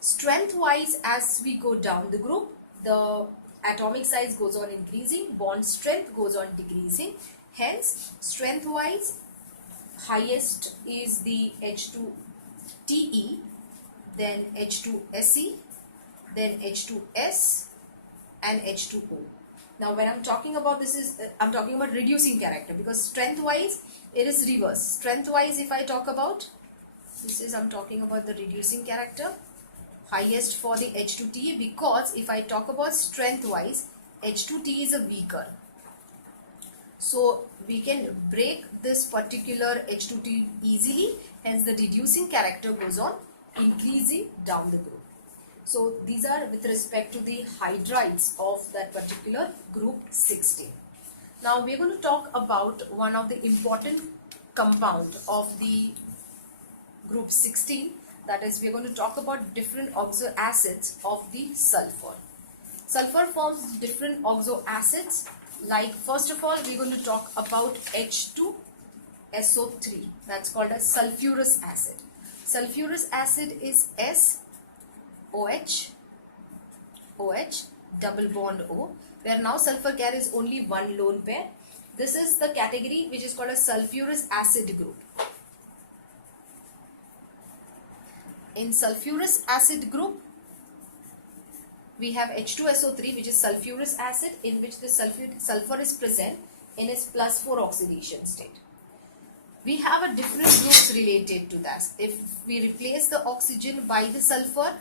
Strength wise, as we go down the group, the atomic size goes on increasing, bond strength goes on decreasing, hence strength wise highest is the H2Te, then H2Se, then H2S and H2O. Now when I'm talking about this I'm talking about reducing character, because strength wise it is reverse. Strength wise, if I talk about I'm talking about the reducing character, highest for the H2Te, because if I talk about strength wise, H2Te is a weaker. So we can break this particular H2Te easily, hence the reducing character goes on increasing down the group. So these are with respect to the hydrides of that particular group 16. Now we are going to talk about one of the important compound of the group 16, that is we are going to talk about different oxo acids of the sulfur. Sulfur forms different oxo acids, like first of all we are going to talk about H2SO3, that's called as sulfurous acid. Sulfurous acid is SOH, OH, double bond O, where now sulfur carries only one lone pair. This is the category which is called a sulfurous acid group. In sulfurous acid group, we have H2SO3, which is sulfurous acid, in which the sulfur is present in its +4 oxidation state. We have a different groups related to that. If we replace the oxygen by the sulfur,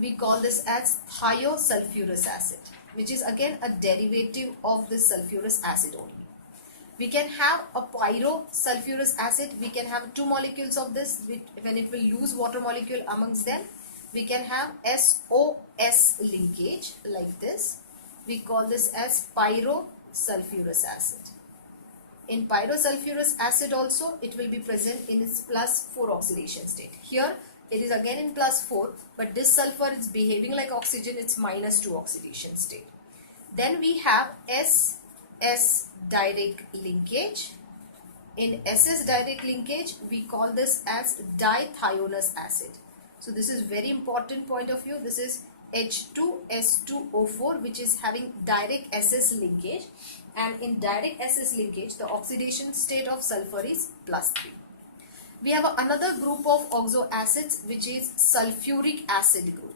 we call this as thiosulfurous acid, which is again a derivative of the sulfurous acid only. We can have a pyrosulfurous acid. We can have two molecules of this when it will lose water molecule amongst them. We can have SOS linkage like this. We call this as pyrosulfurous acid. In pyrosulfurous acid also it will be present in its +4 oxidation state. Here it is again in +4, but this sulfur is behaving like oxygen, it's -2 oxidation state. Then we have SS direct linkage. In SS direct linkage we call this as dithionous acid. So this is very important point of view. This is H2S2O4, which is having direct SS linkage, and in direct SS linkage the oxidation state of sulfur is +3. We have another group of oxo acids, which is sulfuric acid group.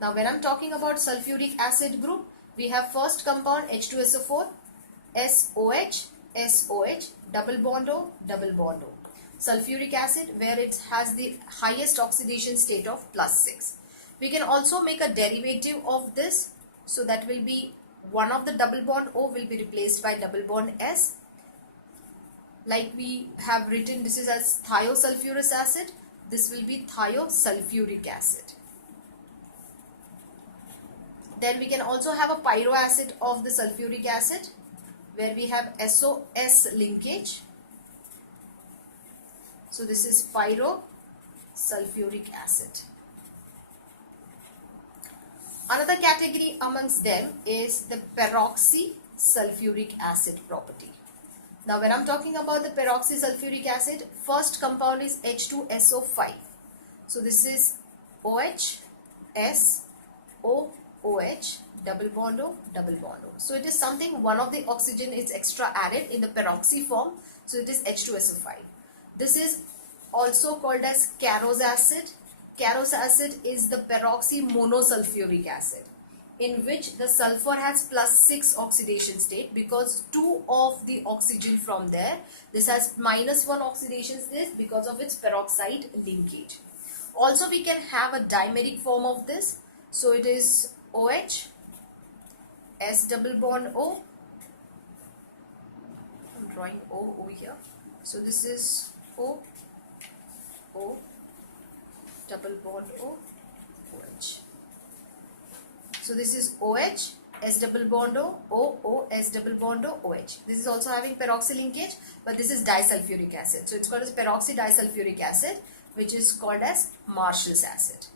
Now when I'm talking about sulfuric acid group, we have first compound H2SO4, SOH, SOH, double bond O, double bond O. Sulfuric acid, where it has the highest oxidation state of +6. We can also make a derivative of this, so that will be one of the double bond O will be replaced by double bond S. Like we have written, this is as thiosulfurous acid, this will be thiosulfuric acid. Then we can also have a pyro acid of the sulfuric acid, where we have SOS linkage. So this is pyrosulfuric acid. Another category amongst them is the peroxysulfuric acid property. Now when I'm talking about the peroxysulfuric acid, first compound is H2SO5. So this is OH, S, O, OH, double bond O, double bond O. So it is something, one of the oxygen is extra added in the peroxy form. So it is H2SO5. This is also called as Carros acid. Carros acid is the peroxy monosulfuric acid, in which the sulfur has +6 oxidation state, because 2 of the oxygen from there, this has -1 oxidation state because of its peroxide linkage. Also we can have a dimeric form of this. So it is OH, S double bond O. I'm drawing O over here. So this is O, O, double bond O, OH. So this is OH, S double bond O, O, O, S double bond O, OH. This is also having peroxy linkage, but this is disulfuric acid. So it's called as peroxy disulfuric acid, which is called as Marshall's acid.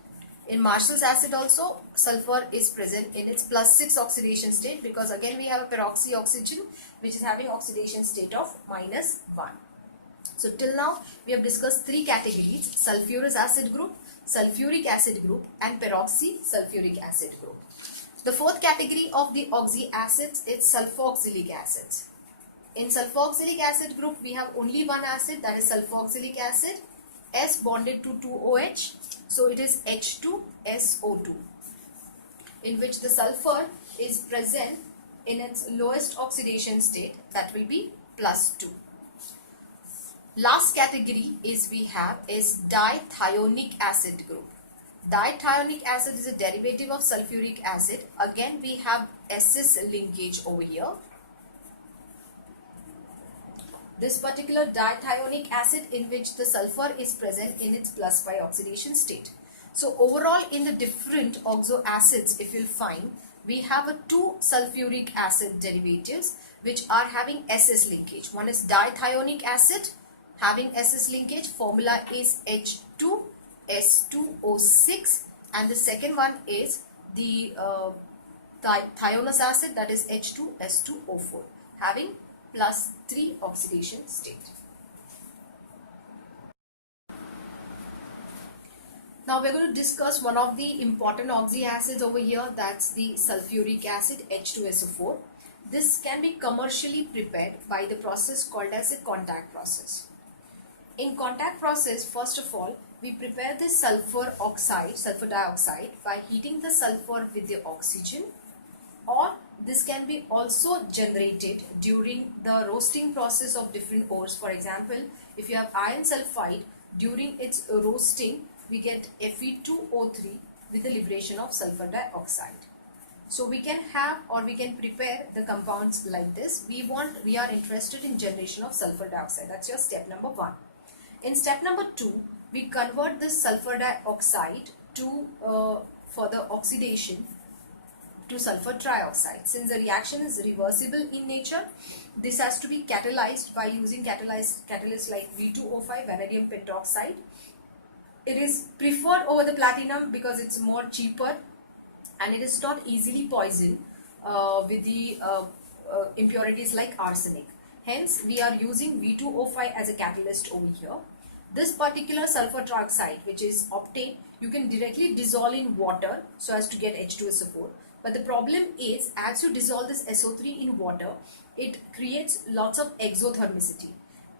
In Marshall's acid also, sulfur is present in its +6 oxidation state, because again we have a peroxy oxygen which is having oxidation state of -1. So till now we have discussed 3 categories: sulfurous acid group, sulfuric acid group, and peroxysulfuric acid group. The 4th category of the oxy acids is sulfoxylic acids. In sulfoxylic acid group we have only one acid, that is sulfoxylic acid, S bonded to 2OH. So it is H2SO2, in which the sulfur is present in its lowest oxidation state, that will be +2. Last category is dithionic acid group. Dithionic acid is a derivative of sulfuric acid. Again we have SS linkage over here. This particular dithionic acid, in which the sulfur is present in its +5 oxidation state. So overall in the different oxo acids, if you'll find, we have a 2 sulfuric acid derivatives which are having SS linkage. One is dithionic acid having SS linkage, formula is H2S2O6, and the second one is the thionous acid, that is H2S2O4, having +3 oxidation state. Now we're going to discuss one of the important oxy acids over here, that's the sulfuric acid H2SO4. This can be commercially prepared by the process called as a contact process. In contact process, first of all, we prepare the sulfur dioxide by heating the sulfur with the oxygen, or this can be also generated during the roasting process of different ores. For example, if you have iron sulfide, during its roasting we get Fe2O3 with the liberation of sulfur dioxide. So we can have, or we can prepare the compounds like this. We are interested in generation of sulfur dioxide. That's your step number 1. In step number 2, we convert this sulfur dioxide to further oxidation to sulfur trioxide. Since the reaction is reversible in nature, this has to be catalyzed by using catalysts like V2O5, vanadium pentoxide. It is preferred over the platinum because it's more cheaper and it is not easily poisoned with the impurities like arsenic. Hence, we are using V2O5 as a catalyst over here. This particular sulfur trioxide, which is octane, you can directly dissolve in water so as to get H2SO4. But the problem is, as you dissolve this SO3 in water, it creates lots of exothermicity,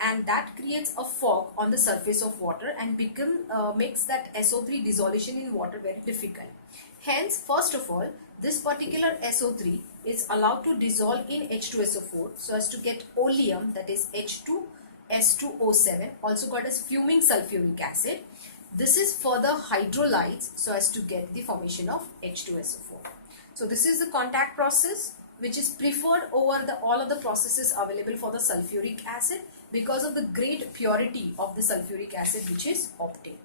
and that creates a fog on the surface of water and makes that SO3 dissolution in water very difficult. Hence, first of all, this particular SO3 is allowed to dissolve in H2SO4 so as to get oleum, that is H2S2O7, also called as fuming sulfuric acid. This is further hydrolyzed so as to get the formation of H2SO4. So this is the contact process which is preferred over all of the processes available for the sulfuric acid because of the great purity of the sulfuric acid, which is octane.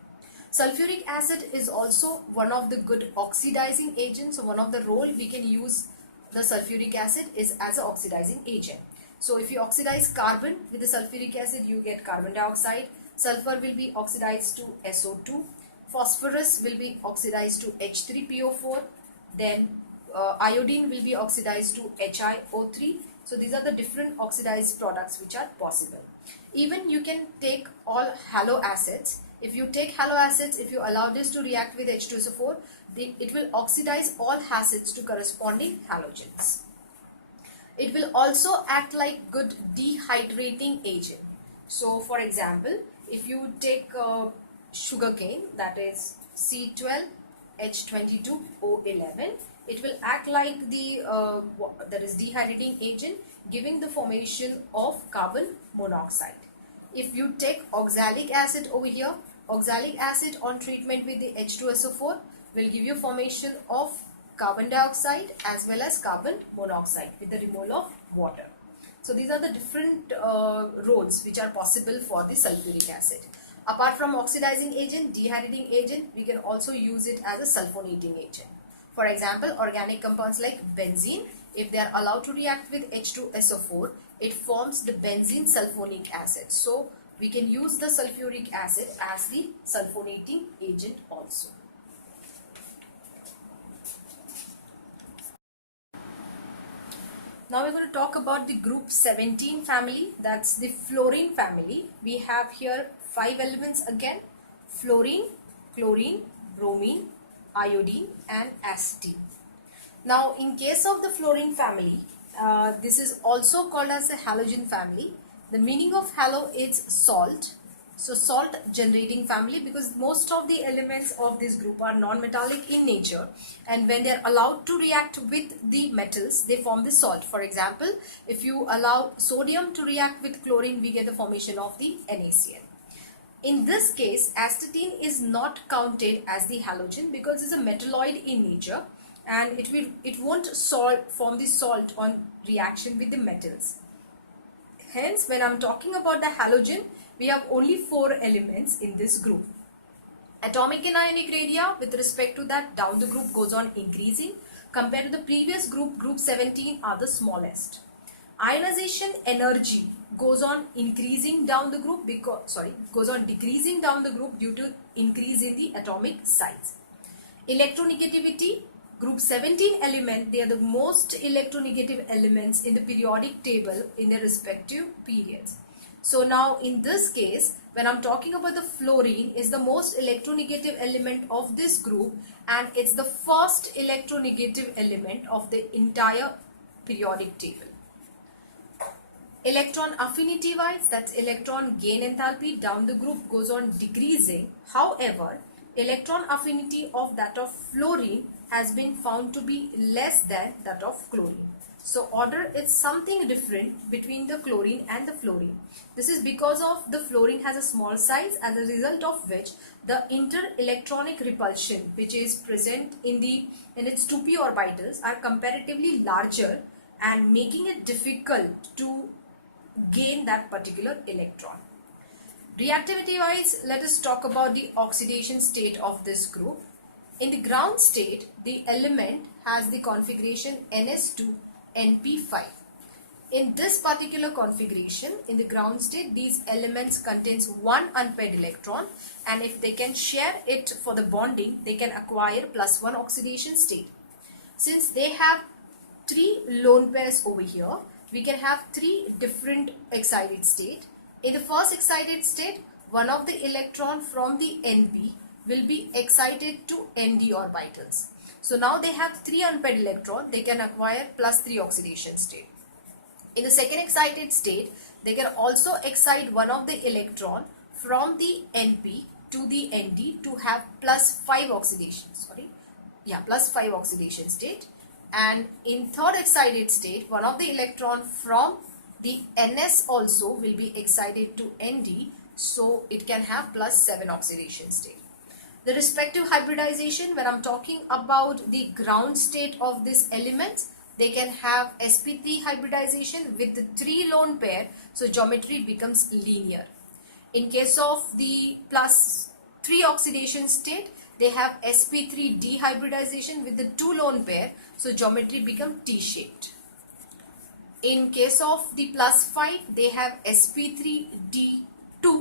Sulfuric acid is also one of the good oxidizing agents. So one of the role we can use the sulfuric acid is as an oxidizing agent. So if you oxidize carbon with the sulfuric acid, you get carbon dioxide. Sulfur will be oxidized to SO2. Phosphorus will be oxidized to H3PO4. Then iodine will be oxidized to HiO3. So these are the different oxidized products which are possible. Even you can take all halo acids. If you take halo acids, if you allow this to react with H2SO4, it will oxidize all acids to corresponding halogens. It will also act like good dehydrating agent. So for example, if you take sugarcane, that is C12H22O11, it will act like the that is dehydrating agent, giving the formation of carbon monoxide. If you take oxalic acid over here, oxalic acid on treatment with the H2SO4 will give you formation of carbon dioxide as well as carbon monoxide with the removal of water. So these are the different roles which are possible for the sulfuric acid. Apart from oxidizing agent, dehydrating agent, we can also use it as a sulfonating agent. For example, organic compounds like benzene, if they are allowed to react with H2SO4, it forms the benzene sulfonic acid. So we can use the sulfuric acid as the sulfonating agent also. Now we're going to talk about the group 17 family, that's the fluorine family. We have here 5 elements again: fluorine, chlorine, bromine, iodine and acetylene. Now in case of the fluorine family, this is also called as the halogen family. The meaning of halo is salt. So salt generating family, because most of the elements of this group are non-metallic in nature, and when they are allowed to react with the metals, they form the salt. For example, if you allow sodium to react with chlorine, we get the formation of the NaCl. In this case, astatine is not counted as the halogen because it's a metalloid in nature, and it won't form the salt on reaction with the metals. Hence, when I'm talking about the halogen, we have only 4 elements in this group. Atomic and ionic radii, with respect to that, down the group goes on increasing. Compared to the previous group, group 17 are the smallest. Ionization energy goes on increasing down the group goes on decreasing down the group due to increase in the atomic size. Electronegativity, group 17 element, they are the most electronegative elements in the periodic table in their respective periods. So now in this case, when I'm talking about the fluorine, is the most electronegative element of this group, and it's the first electronegative element of the entire periodic table. Electron affinity wise, that's electron gain enthalpy, down the group goes on decreasing. However, electron affinity of that of fluorine has been found to be less than that of chlorine. So order is something different between the chlorine and the fluorine. This is because of the fluorine has a small size, as a result of which the inter-electronic repulsion which is present in its 2p orbitals are comparatively larger, and making it difficult to gain that particular electron. Reactivity wise, let us talk about the oxidation state of this group. In the ground state, the element has the configuration Ns2Np5. In this particular configuration, in the ground state, these elements contains one unpaired electron, and if they can share it for the bonding, they can acquire +1 oxidation state. Since they have 3 lone pairs over here, we can have 3 different excited state. In the first excited state, one of the electron from the NP will be excited to ND orbitals. So now they have 3 unpaired electron, they can acquire +3 oxidation state. In the second excited state, they can also excite one of the electron from the NP to the ND to have +5 oxidation, +5 oxidation state. And in third excited state, one of the electron from the NS also will be excited to ND, so it can have +7 oxidation state. The respective hybridization, when I'm talking about the ground state of these elements, they can have sp3 hybridization with the 3 lone pair, so geometry becomes linear. In case of the +3 oxidation state, they have sp3 dehybridization with the 2 lone pair, so geometry becomes T-shaped. In case of the +5, they have sp3 d2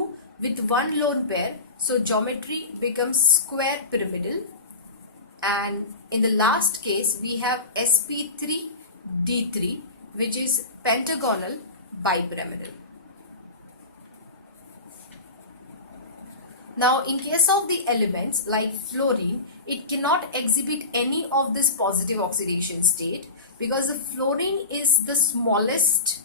with 1 lone pair, so geometry becomes square pyramidal. And in the last case, we have sp3 d3, which is pentagonal bipyramidal. Now, in case of the elements like fluorine, it cannot exhibit any of this positive oxidation state because the fluorine is the smallest,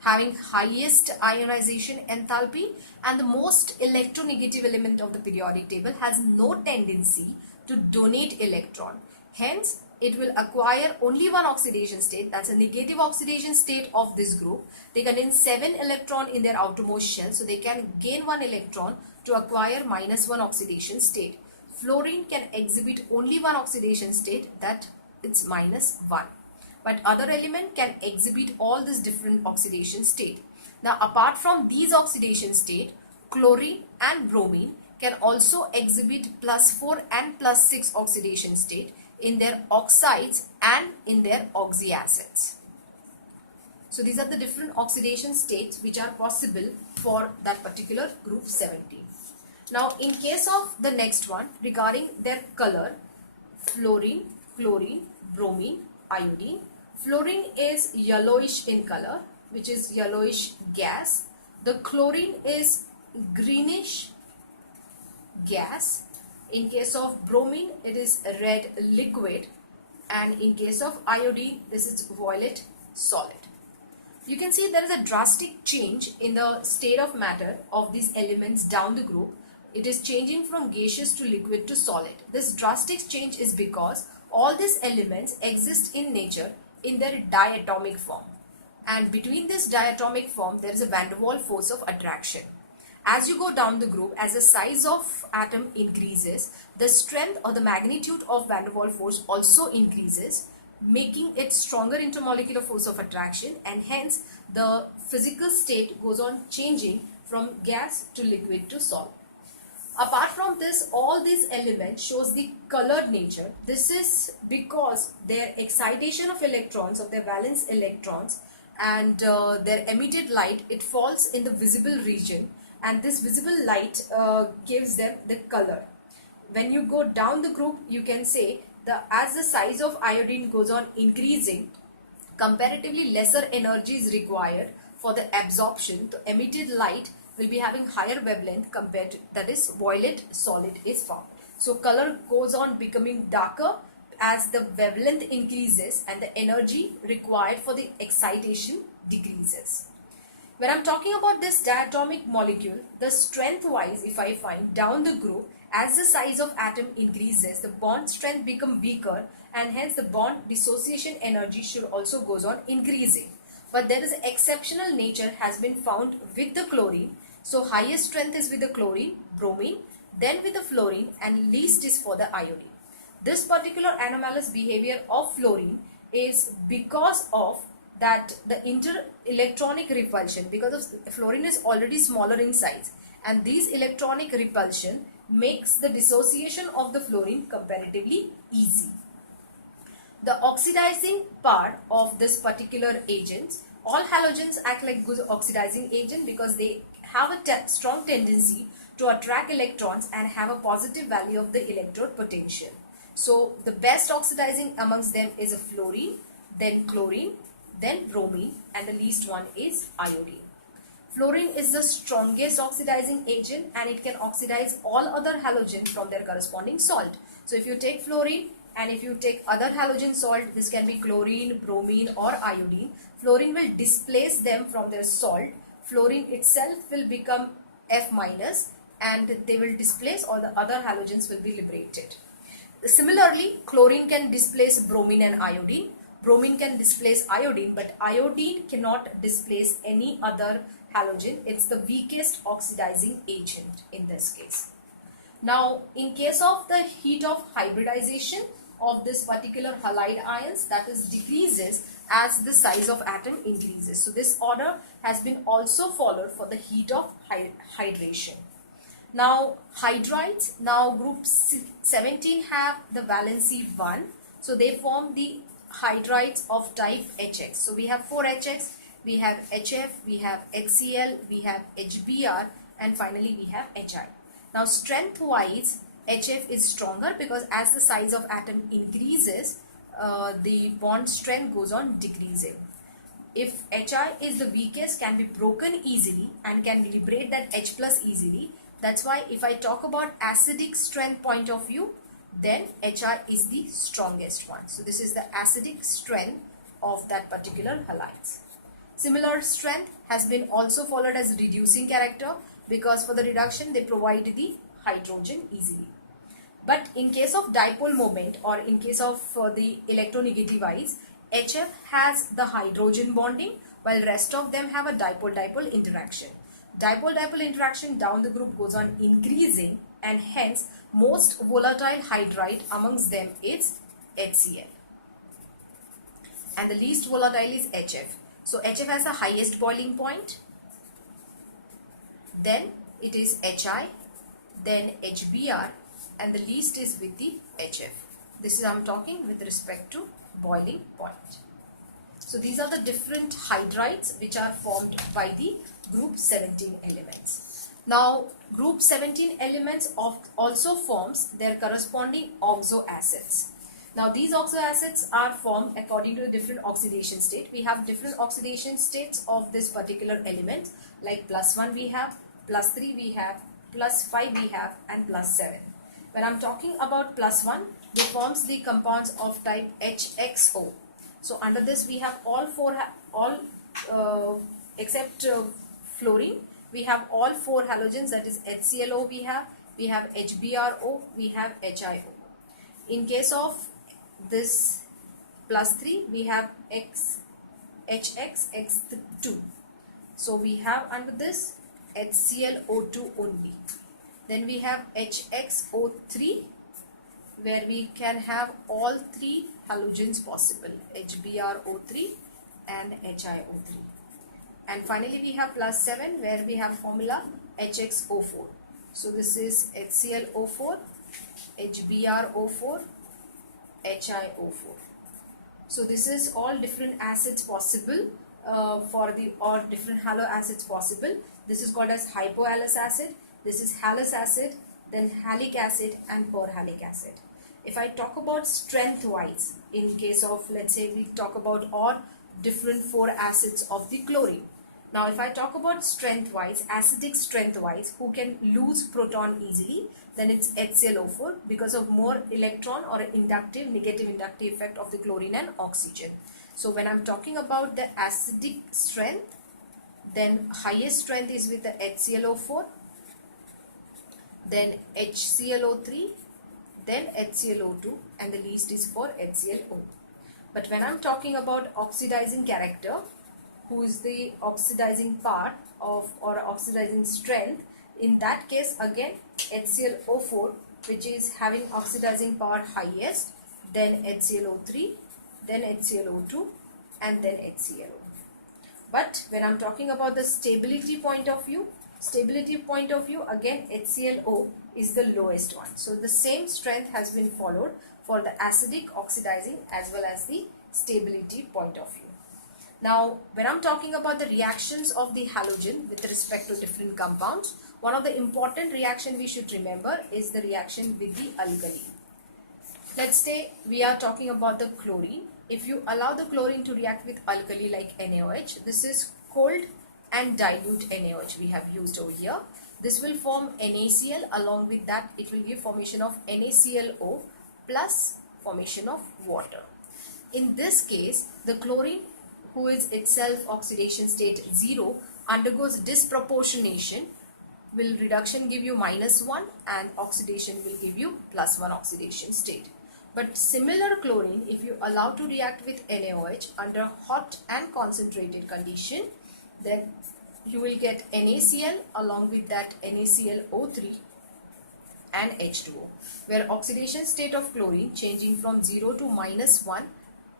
having highest ionization enthalpy, and the most electronegative element of the periodic table, has no tendency to donate electron. Hence, it will acquire only one oxidation state, that's a negative oxidation state of this group. They contain 7 electrons in their outermost shell, so they can gain 1 electron to acquire -1 oxidation state. Fluorine can exhibit only one oxidation state, that it's -1. But other element can exhibit all these different oxidation state. Now, apart from these oxidation state, chlorine and bromine can also exhibit +4 and +6 oxidation state in their oxides and in their oxyacids. So these are the different oxidation states which are possible for that particular group 17. Now, in case of the next one, regarding their color, fluorine, chlorine, bromine, iodine. Fluorine is yellowish in color, which is yellowish gas. The chlorine is greenish gas. In case of bromine, it is red liquid. And in case of iodine, this is violet solid. You can see there is a drastic change in the state of matter of these elements down the group. It is changing from gaseous to liquid to solid. This drastic change is because all these elements exist in nature in their diatomic form. And between this diatomic form, there is a van der Waals force of attraction. As you go down the group, as the size of atom increases, the strength or the magnitude of van der Waals force also increases, making it stronger intermolecular force of attraction, and hence the physical state goes on changing from gas to liquid to solid. Apart from this, all these elements shows the colored nature. This is because their excitation of electrons, of their valence electrons, and their emitted light, it falls in the visible region, and this visible light gives them the color. When you go down the group, you can say as the size of iodine goes on increasing, comparatively lesser energy is required for the absorption. The emitted light will be having higher wavelength compared to, that is, violet solid is formed. So color goes on becoming darker as the wavelength increases and the energy required for the excitation decreases. When I'm talking about this diatomic molecule, the strength wise, if I find down the group, as the size of atom increases, the bond strength become weaker, and hence the bond dissociation energy should also goes on increasing. But there is exceptional nature has been found with the chlorine. So highest strength is with the chlorine, bromine, then with the fluorine, and least is for the iodine. This particular anomalous behavior of fluorine is because of that the inter-electronic repulsion, because of fluorine is already smaller in size, and these electronic repulsion makes the dissociation of the fluorine comparatively easy. The oxidizing part of this particular agent, all halogens act like good oxidizing agent because they have a strong tendency to attract electrons and have a positive value of the electrode potential. So the best oxidizing amongst them is a fluorine, then chlorine, then bromine, and the least one is iodine. Fluorine is the strongest oxidizing agent and it can oxidize all other halogens from their corresponding salt. So if you take fluorine and if you take other halogen salt, this can be chlorine, bromine or iodine, fluorine will displace them from their salt. Fluorine itself will become F minus and they will displace, all the other halogens will be liberated. Similarly, chlorine can displace bromine and iodine. Bromine can displace iodine, but iodine cannot displace any other halogen. It's the weakest oxidizing agent in this case. Now, in case of the heat of hybridization of this particular halide ions, that is decreases as the size of atom increases. So this order has been also followed for the heat of hydration. Now hydrides, now group 17 have the valency 1. So they form the hydrides of type HX. So we have 4 HX, we have HF, we have HCl, we have HBr and finally we have HI. Now strength wise HF is stronger because as the size of atom increases the bond strength goes on decreasing. If HI is the weakest, can be broken easily and can liberate that H plus easily. That's why if I talk about acidic strength point of view, then HI is the strongest one. So this is the acidic strength of that particular halides. Similar strength has been also followed as reducing character because for the reduction they provide the hydrogen easily. But in case of dipole moment or in case of the electronegative ions, HF has the hydrogen bonding while rest of them have a dipole-dipole interaction. Dipole-dipole interaction down the group goes on increasing and hence most volatile hydride amongst them is HCl. And the least volatile is HF. So HF has the highest boiling point, then it is HI, then HBr and the least is with the HF. This is I'm talking with respect to boiling point. So these are the different hydrides which are formed by the group 17 elements. Now group 17 elements also forms their corresponding oxo acids. Now these oxo acids are formed according to the different oxidation state. We have different oxidation states of this particular element, like +1 we have, +3 we have, +5 we have and +7. When I'm talking about +1, they forms the compounds of type HXO. So under this we have except fluorine, we have all 4 halogens, that is HClO we have HBrO, we have HIO. In case of this +3 we have HXX2. So we have under this HClO2 only. Then we have HXO3 where we can have all 3 halogens possible, HBrO3 and HIO3. And finally we have +7 where we have formula HXO4. So this is HClO4, HBrO4, HIO4. So this is all different acids possible or different halo acids possible. This is called as hypohalous acid, this is halous acid, then halic acid and perhalic acid. If I talk about strength wise, in case of, let's say we talk about all different 4 acids of the chlorine. Now if I talk about strength wise, acidic strength wise, who can lose proton easily, then it's HClO4 because of more electron or inductive, negative inductive effect of the chlorine and oxygen. So when I'm talking about the acidic strength, then highest strength is with the HClO4, then HClO3, then HClO2 and the least is for HClO. But when I'm talking about oxidizing character, who is the oxidizing part of or oxidizing strength, in that case again HClO4 which is having oxidizing power highest, then HClO3, then HClO2 and then HClO. But when I'm talking about the stability point of view again HClO is the lowest one. So the same strength has been followed for the acidic, oxidizing as well as the stability point of view. Now when I'm talking about the reactions of the halogen with respect to different compounds, one of the important reaction we should remember is the reaction with the alkali. Let's say we are talking about the chlorine. If you allow the chlorine to react with alkali like NaOH, this is cold and dilute NaOH we have used over here. This will form NaCl. Along with that, it will give formation of NaClO plus formation of water. In this case, the chlorine, who is itself oxidation state 0, undergoes disproportionation. Will reduction give you -1 and oxidation will give you +1 oxidation state. But similar chlorine, if you allow to react with NaOH under hot and concentrated condition, then you will get NaCl, along with that NaClO3 and H2O, where oxidation state of chlorine changing from 0 to -1,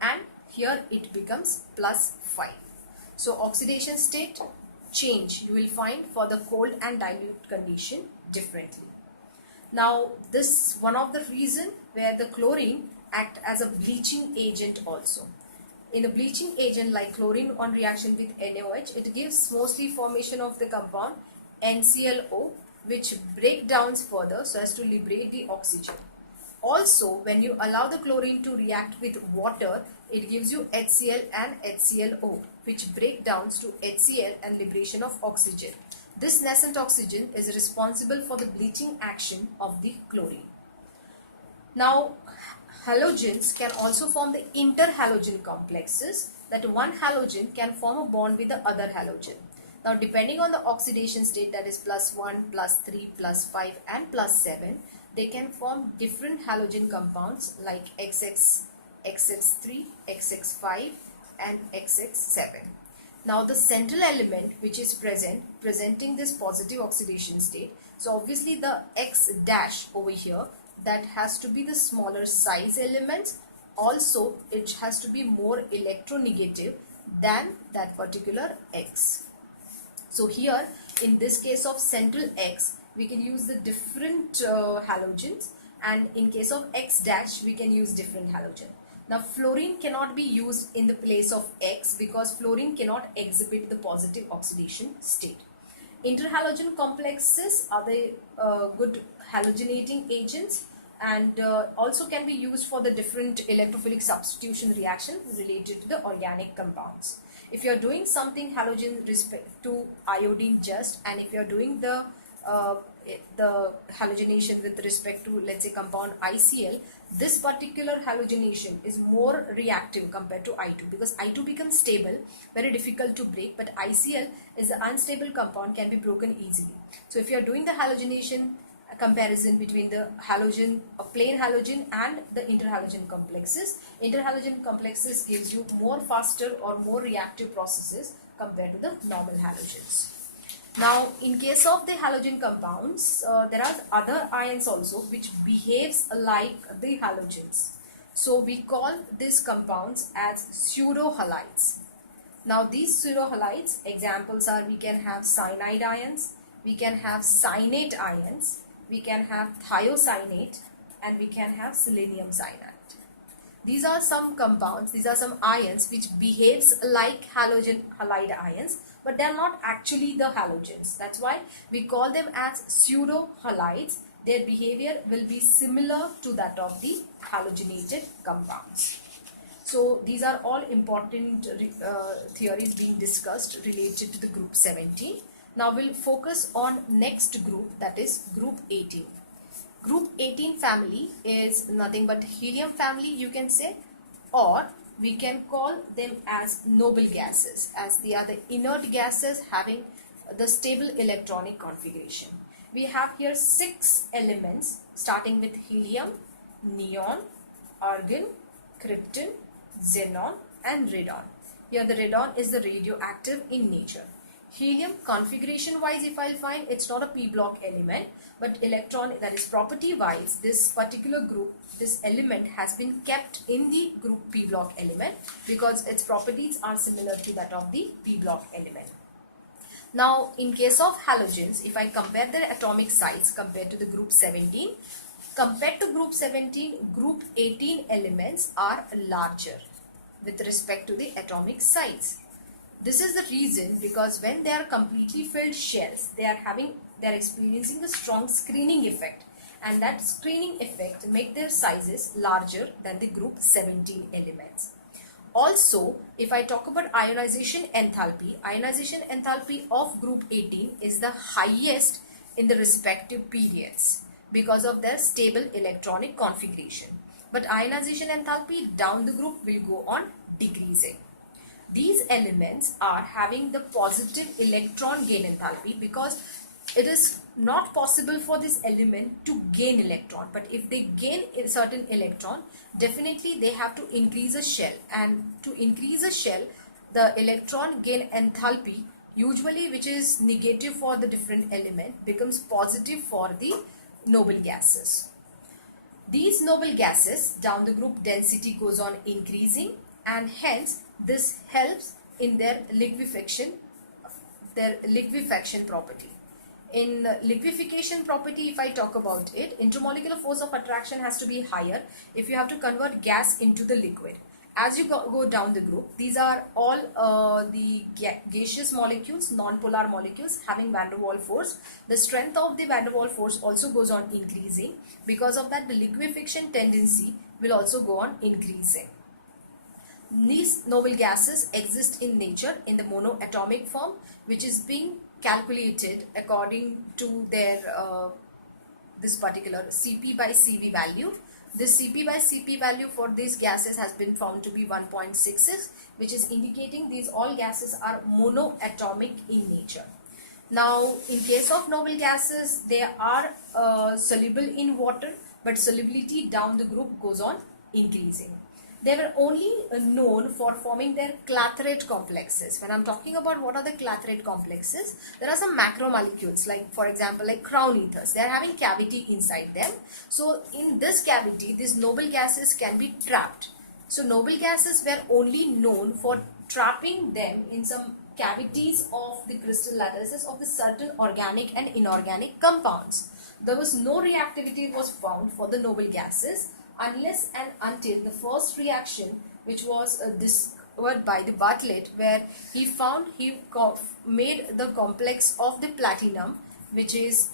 and here it becomes +5. So oxidation state change you will find for the cold and dilute condition differently. Now this is one of the reason where the chlorine act as a bleaching agent also. In a bleaching agent like chlorine on reaction with NaOH, it gives mostly formation of the compound NClO, which break down further so as to liberate the oxygen. Also, when you allow the chlorine to react with water, it gives you HCl and HClO, which break down to HCl and liberation of oxygen. This nascent oxygen is responsible for the bleaching action of the chlorine. Now, halogens can also form the interhalogen complexes, that one halogen can form a bond with the other halogen. Now, depending on the oxidation state, that is +1, +3, +5 and +7, they can form different halogen compounds like XX, XX3, XX5 and XX7. Now the central element which is presenting this positive oxidation state, so obviously the X dash over here, that has to be the smaller size elements. Also it has to be more electronegative than that particular X. So here in this case of central X, we can use the different halogens, and in case of X dash we can use different halogen. Now fluorine cannot be used in the place of X because fluorine cannot exhibit the positive oxidation state. Interhalogen complexes are the good halogenating agents, and also can be used for the different electrophilic substitution reaction related to the organic compounds. If you are doing something halogen respect to iodine just, and if you are doing the halogenation with respect to, let's say, compound ICl, this particular halogenation is more reactive compared to I2, because I2 becomes stable, very difficult to break, but ICl is an unstable compound, can be broken easily. So if you are doing the halogenation comparison between the halogen, a plain halogen, and the interhalogen complexes gives you more faster or more reactive processes compared to the normal halogens. Now in case of the halogen compounds, there are other ions also which behaves like the halogens. So we call these compounds as pseudo-halides. Now these pseudo-halides, examples are, we can have cyanide ions, we can have cyanate ions, we can have thiocyanate, and we can have selenium cyanide. These are some compounds, these are some ions which behaves like halogen halide ions, but they are not actually the halogens. That's why we call them as pseudo-halides. Their behavior will be similar to that of the halogenated compounds. So these are all important theories being discussed related to the group 17. Now we'll focus on next group, that is group 18. Group 18 family is nothing but helium family, you can say, or we can call them as noble gases, as they are the inert gases having the stable electronic configuration. We have here 6 elements starting with helium, neon, argon, krypton, xenon and radon. Here the radon is the radioactive in nature. Helium, configuration wise, if I'll find, it's not a p block element, but electron, that is property wise, this particular group, this element has been kept in the group p block element because its properties are similar to that of the p block element. Now in case of halogens, if I compare their atomic size compared to the group 17, compared to group 17, group 18 elements are larger with respect to the atomic size. This is the reason because when they are completely filled shells, they are experiencing a strong screening effect, and that screening effect make their sizes larger than the group 17 elements. Also, if I talk about ionization enthalpy of group 18 is the highest in the respective periods because of their stable electronic configuration. But ionization enthalpy down the group will go on decreasing. These elements are having the positive electron gain enthalpy because it is not possible for this element to gain electron, but if they gain a certain electron, definitely they have to increase a shell, and to increase a shell, the electron gain enthalpy, usually which is negative for the different element, becomes positive for the noble gases. These noble gases down the group density goes on increasing, and hence this helps in their liquefaction property. In liquefaction property, if I talk about it, intermolecular force of attraction has to be higher if you have to convert gas into the liquid. As you go down the group, these are all the gaseous molecules, non-polar molecules having van der Waals force. The strength of the van der Waals force also goes on increasing. Because of that, the liquefaction tendency will also go on increasing. These noble gases exist in nature in the monoatomic form, which is being calculated according to their this particular Cp by Cv value. This Cp by Cp value for these gases has been found to be 1.66, which is indicating these all gases are monoatomic in nature. Now, in case of noble gases, they are soluble in water, but solubility down the group goes on increasing. They were only known for forming their clathrate complexes. When I'm talking about what are the clathrate complexes, there are some macromolecules, like for example, like crown ethers. They are having cavity inside them. So in this cavity, these noble gases can be trapped. So noble gases were only known for trapping them in some cavities of the crystal lattices of the certain organic and inorganic compounds. There was no reactivity was found for the noble gases unless and until the first reaction, which was discovered by the Bartlett, where he made the complex of the platinum, which is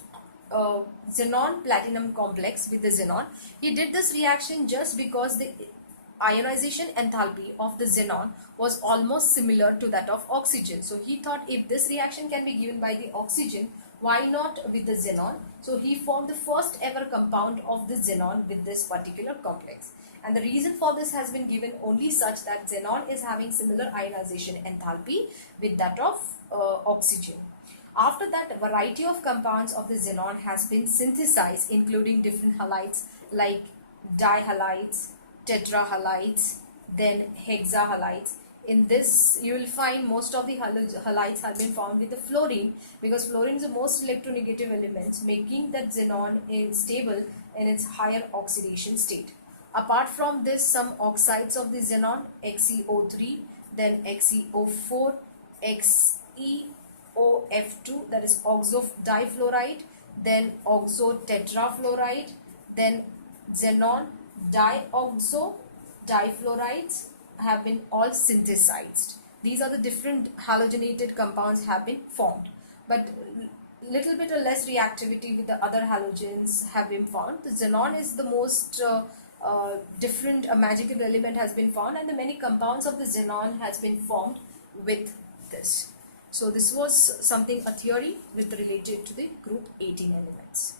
xenon platinum complex with the xenon. He did this reaction just because the ionization enthalpy of the xenon was almost similar to that of oxygen. So he thought, if this reaction can be given by the oxygen, why not with the xenon? So he formed the first ever compound of the xenon with this particular complex. And the reason for this has been given only such that xenon is having similar ionization enthalpy with that of oxygen. After that, a variety of compounds of the xenon has been synthesized, including different halides like dihalides, tetrahalides, then hexahalides. In this, you will find most of the halides have been found with the fluorine, because fluorine is the most electronegative element, making that xenon stable in its higher oxidation state. Apart from this, some oxides of the xenon, XeO3, then XeO4, XeOF2, that is oxo difluoride, then oxo tetrafluoride, then xenon dioxo difluorides have been all synthesized. These are the different halogenated compounds have been formed, but little bit or less reactivity with the other halogens have been found. The xenon is the most different magical element has been found, and the many compounds of the xenon has been formed with this. So this was something, a theory with related to the group 18 elements.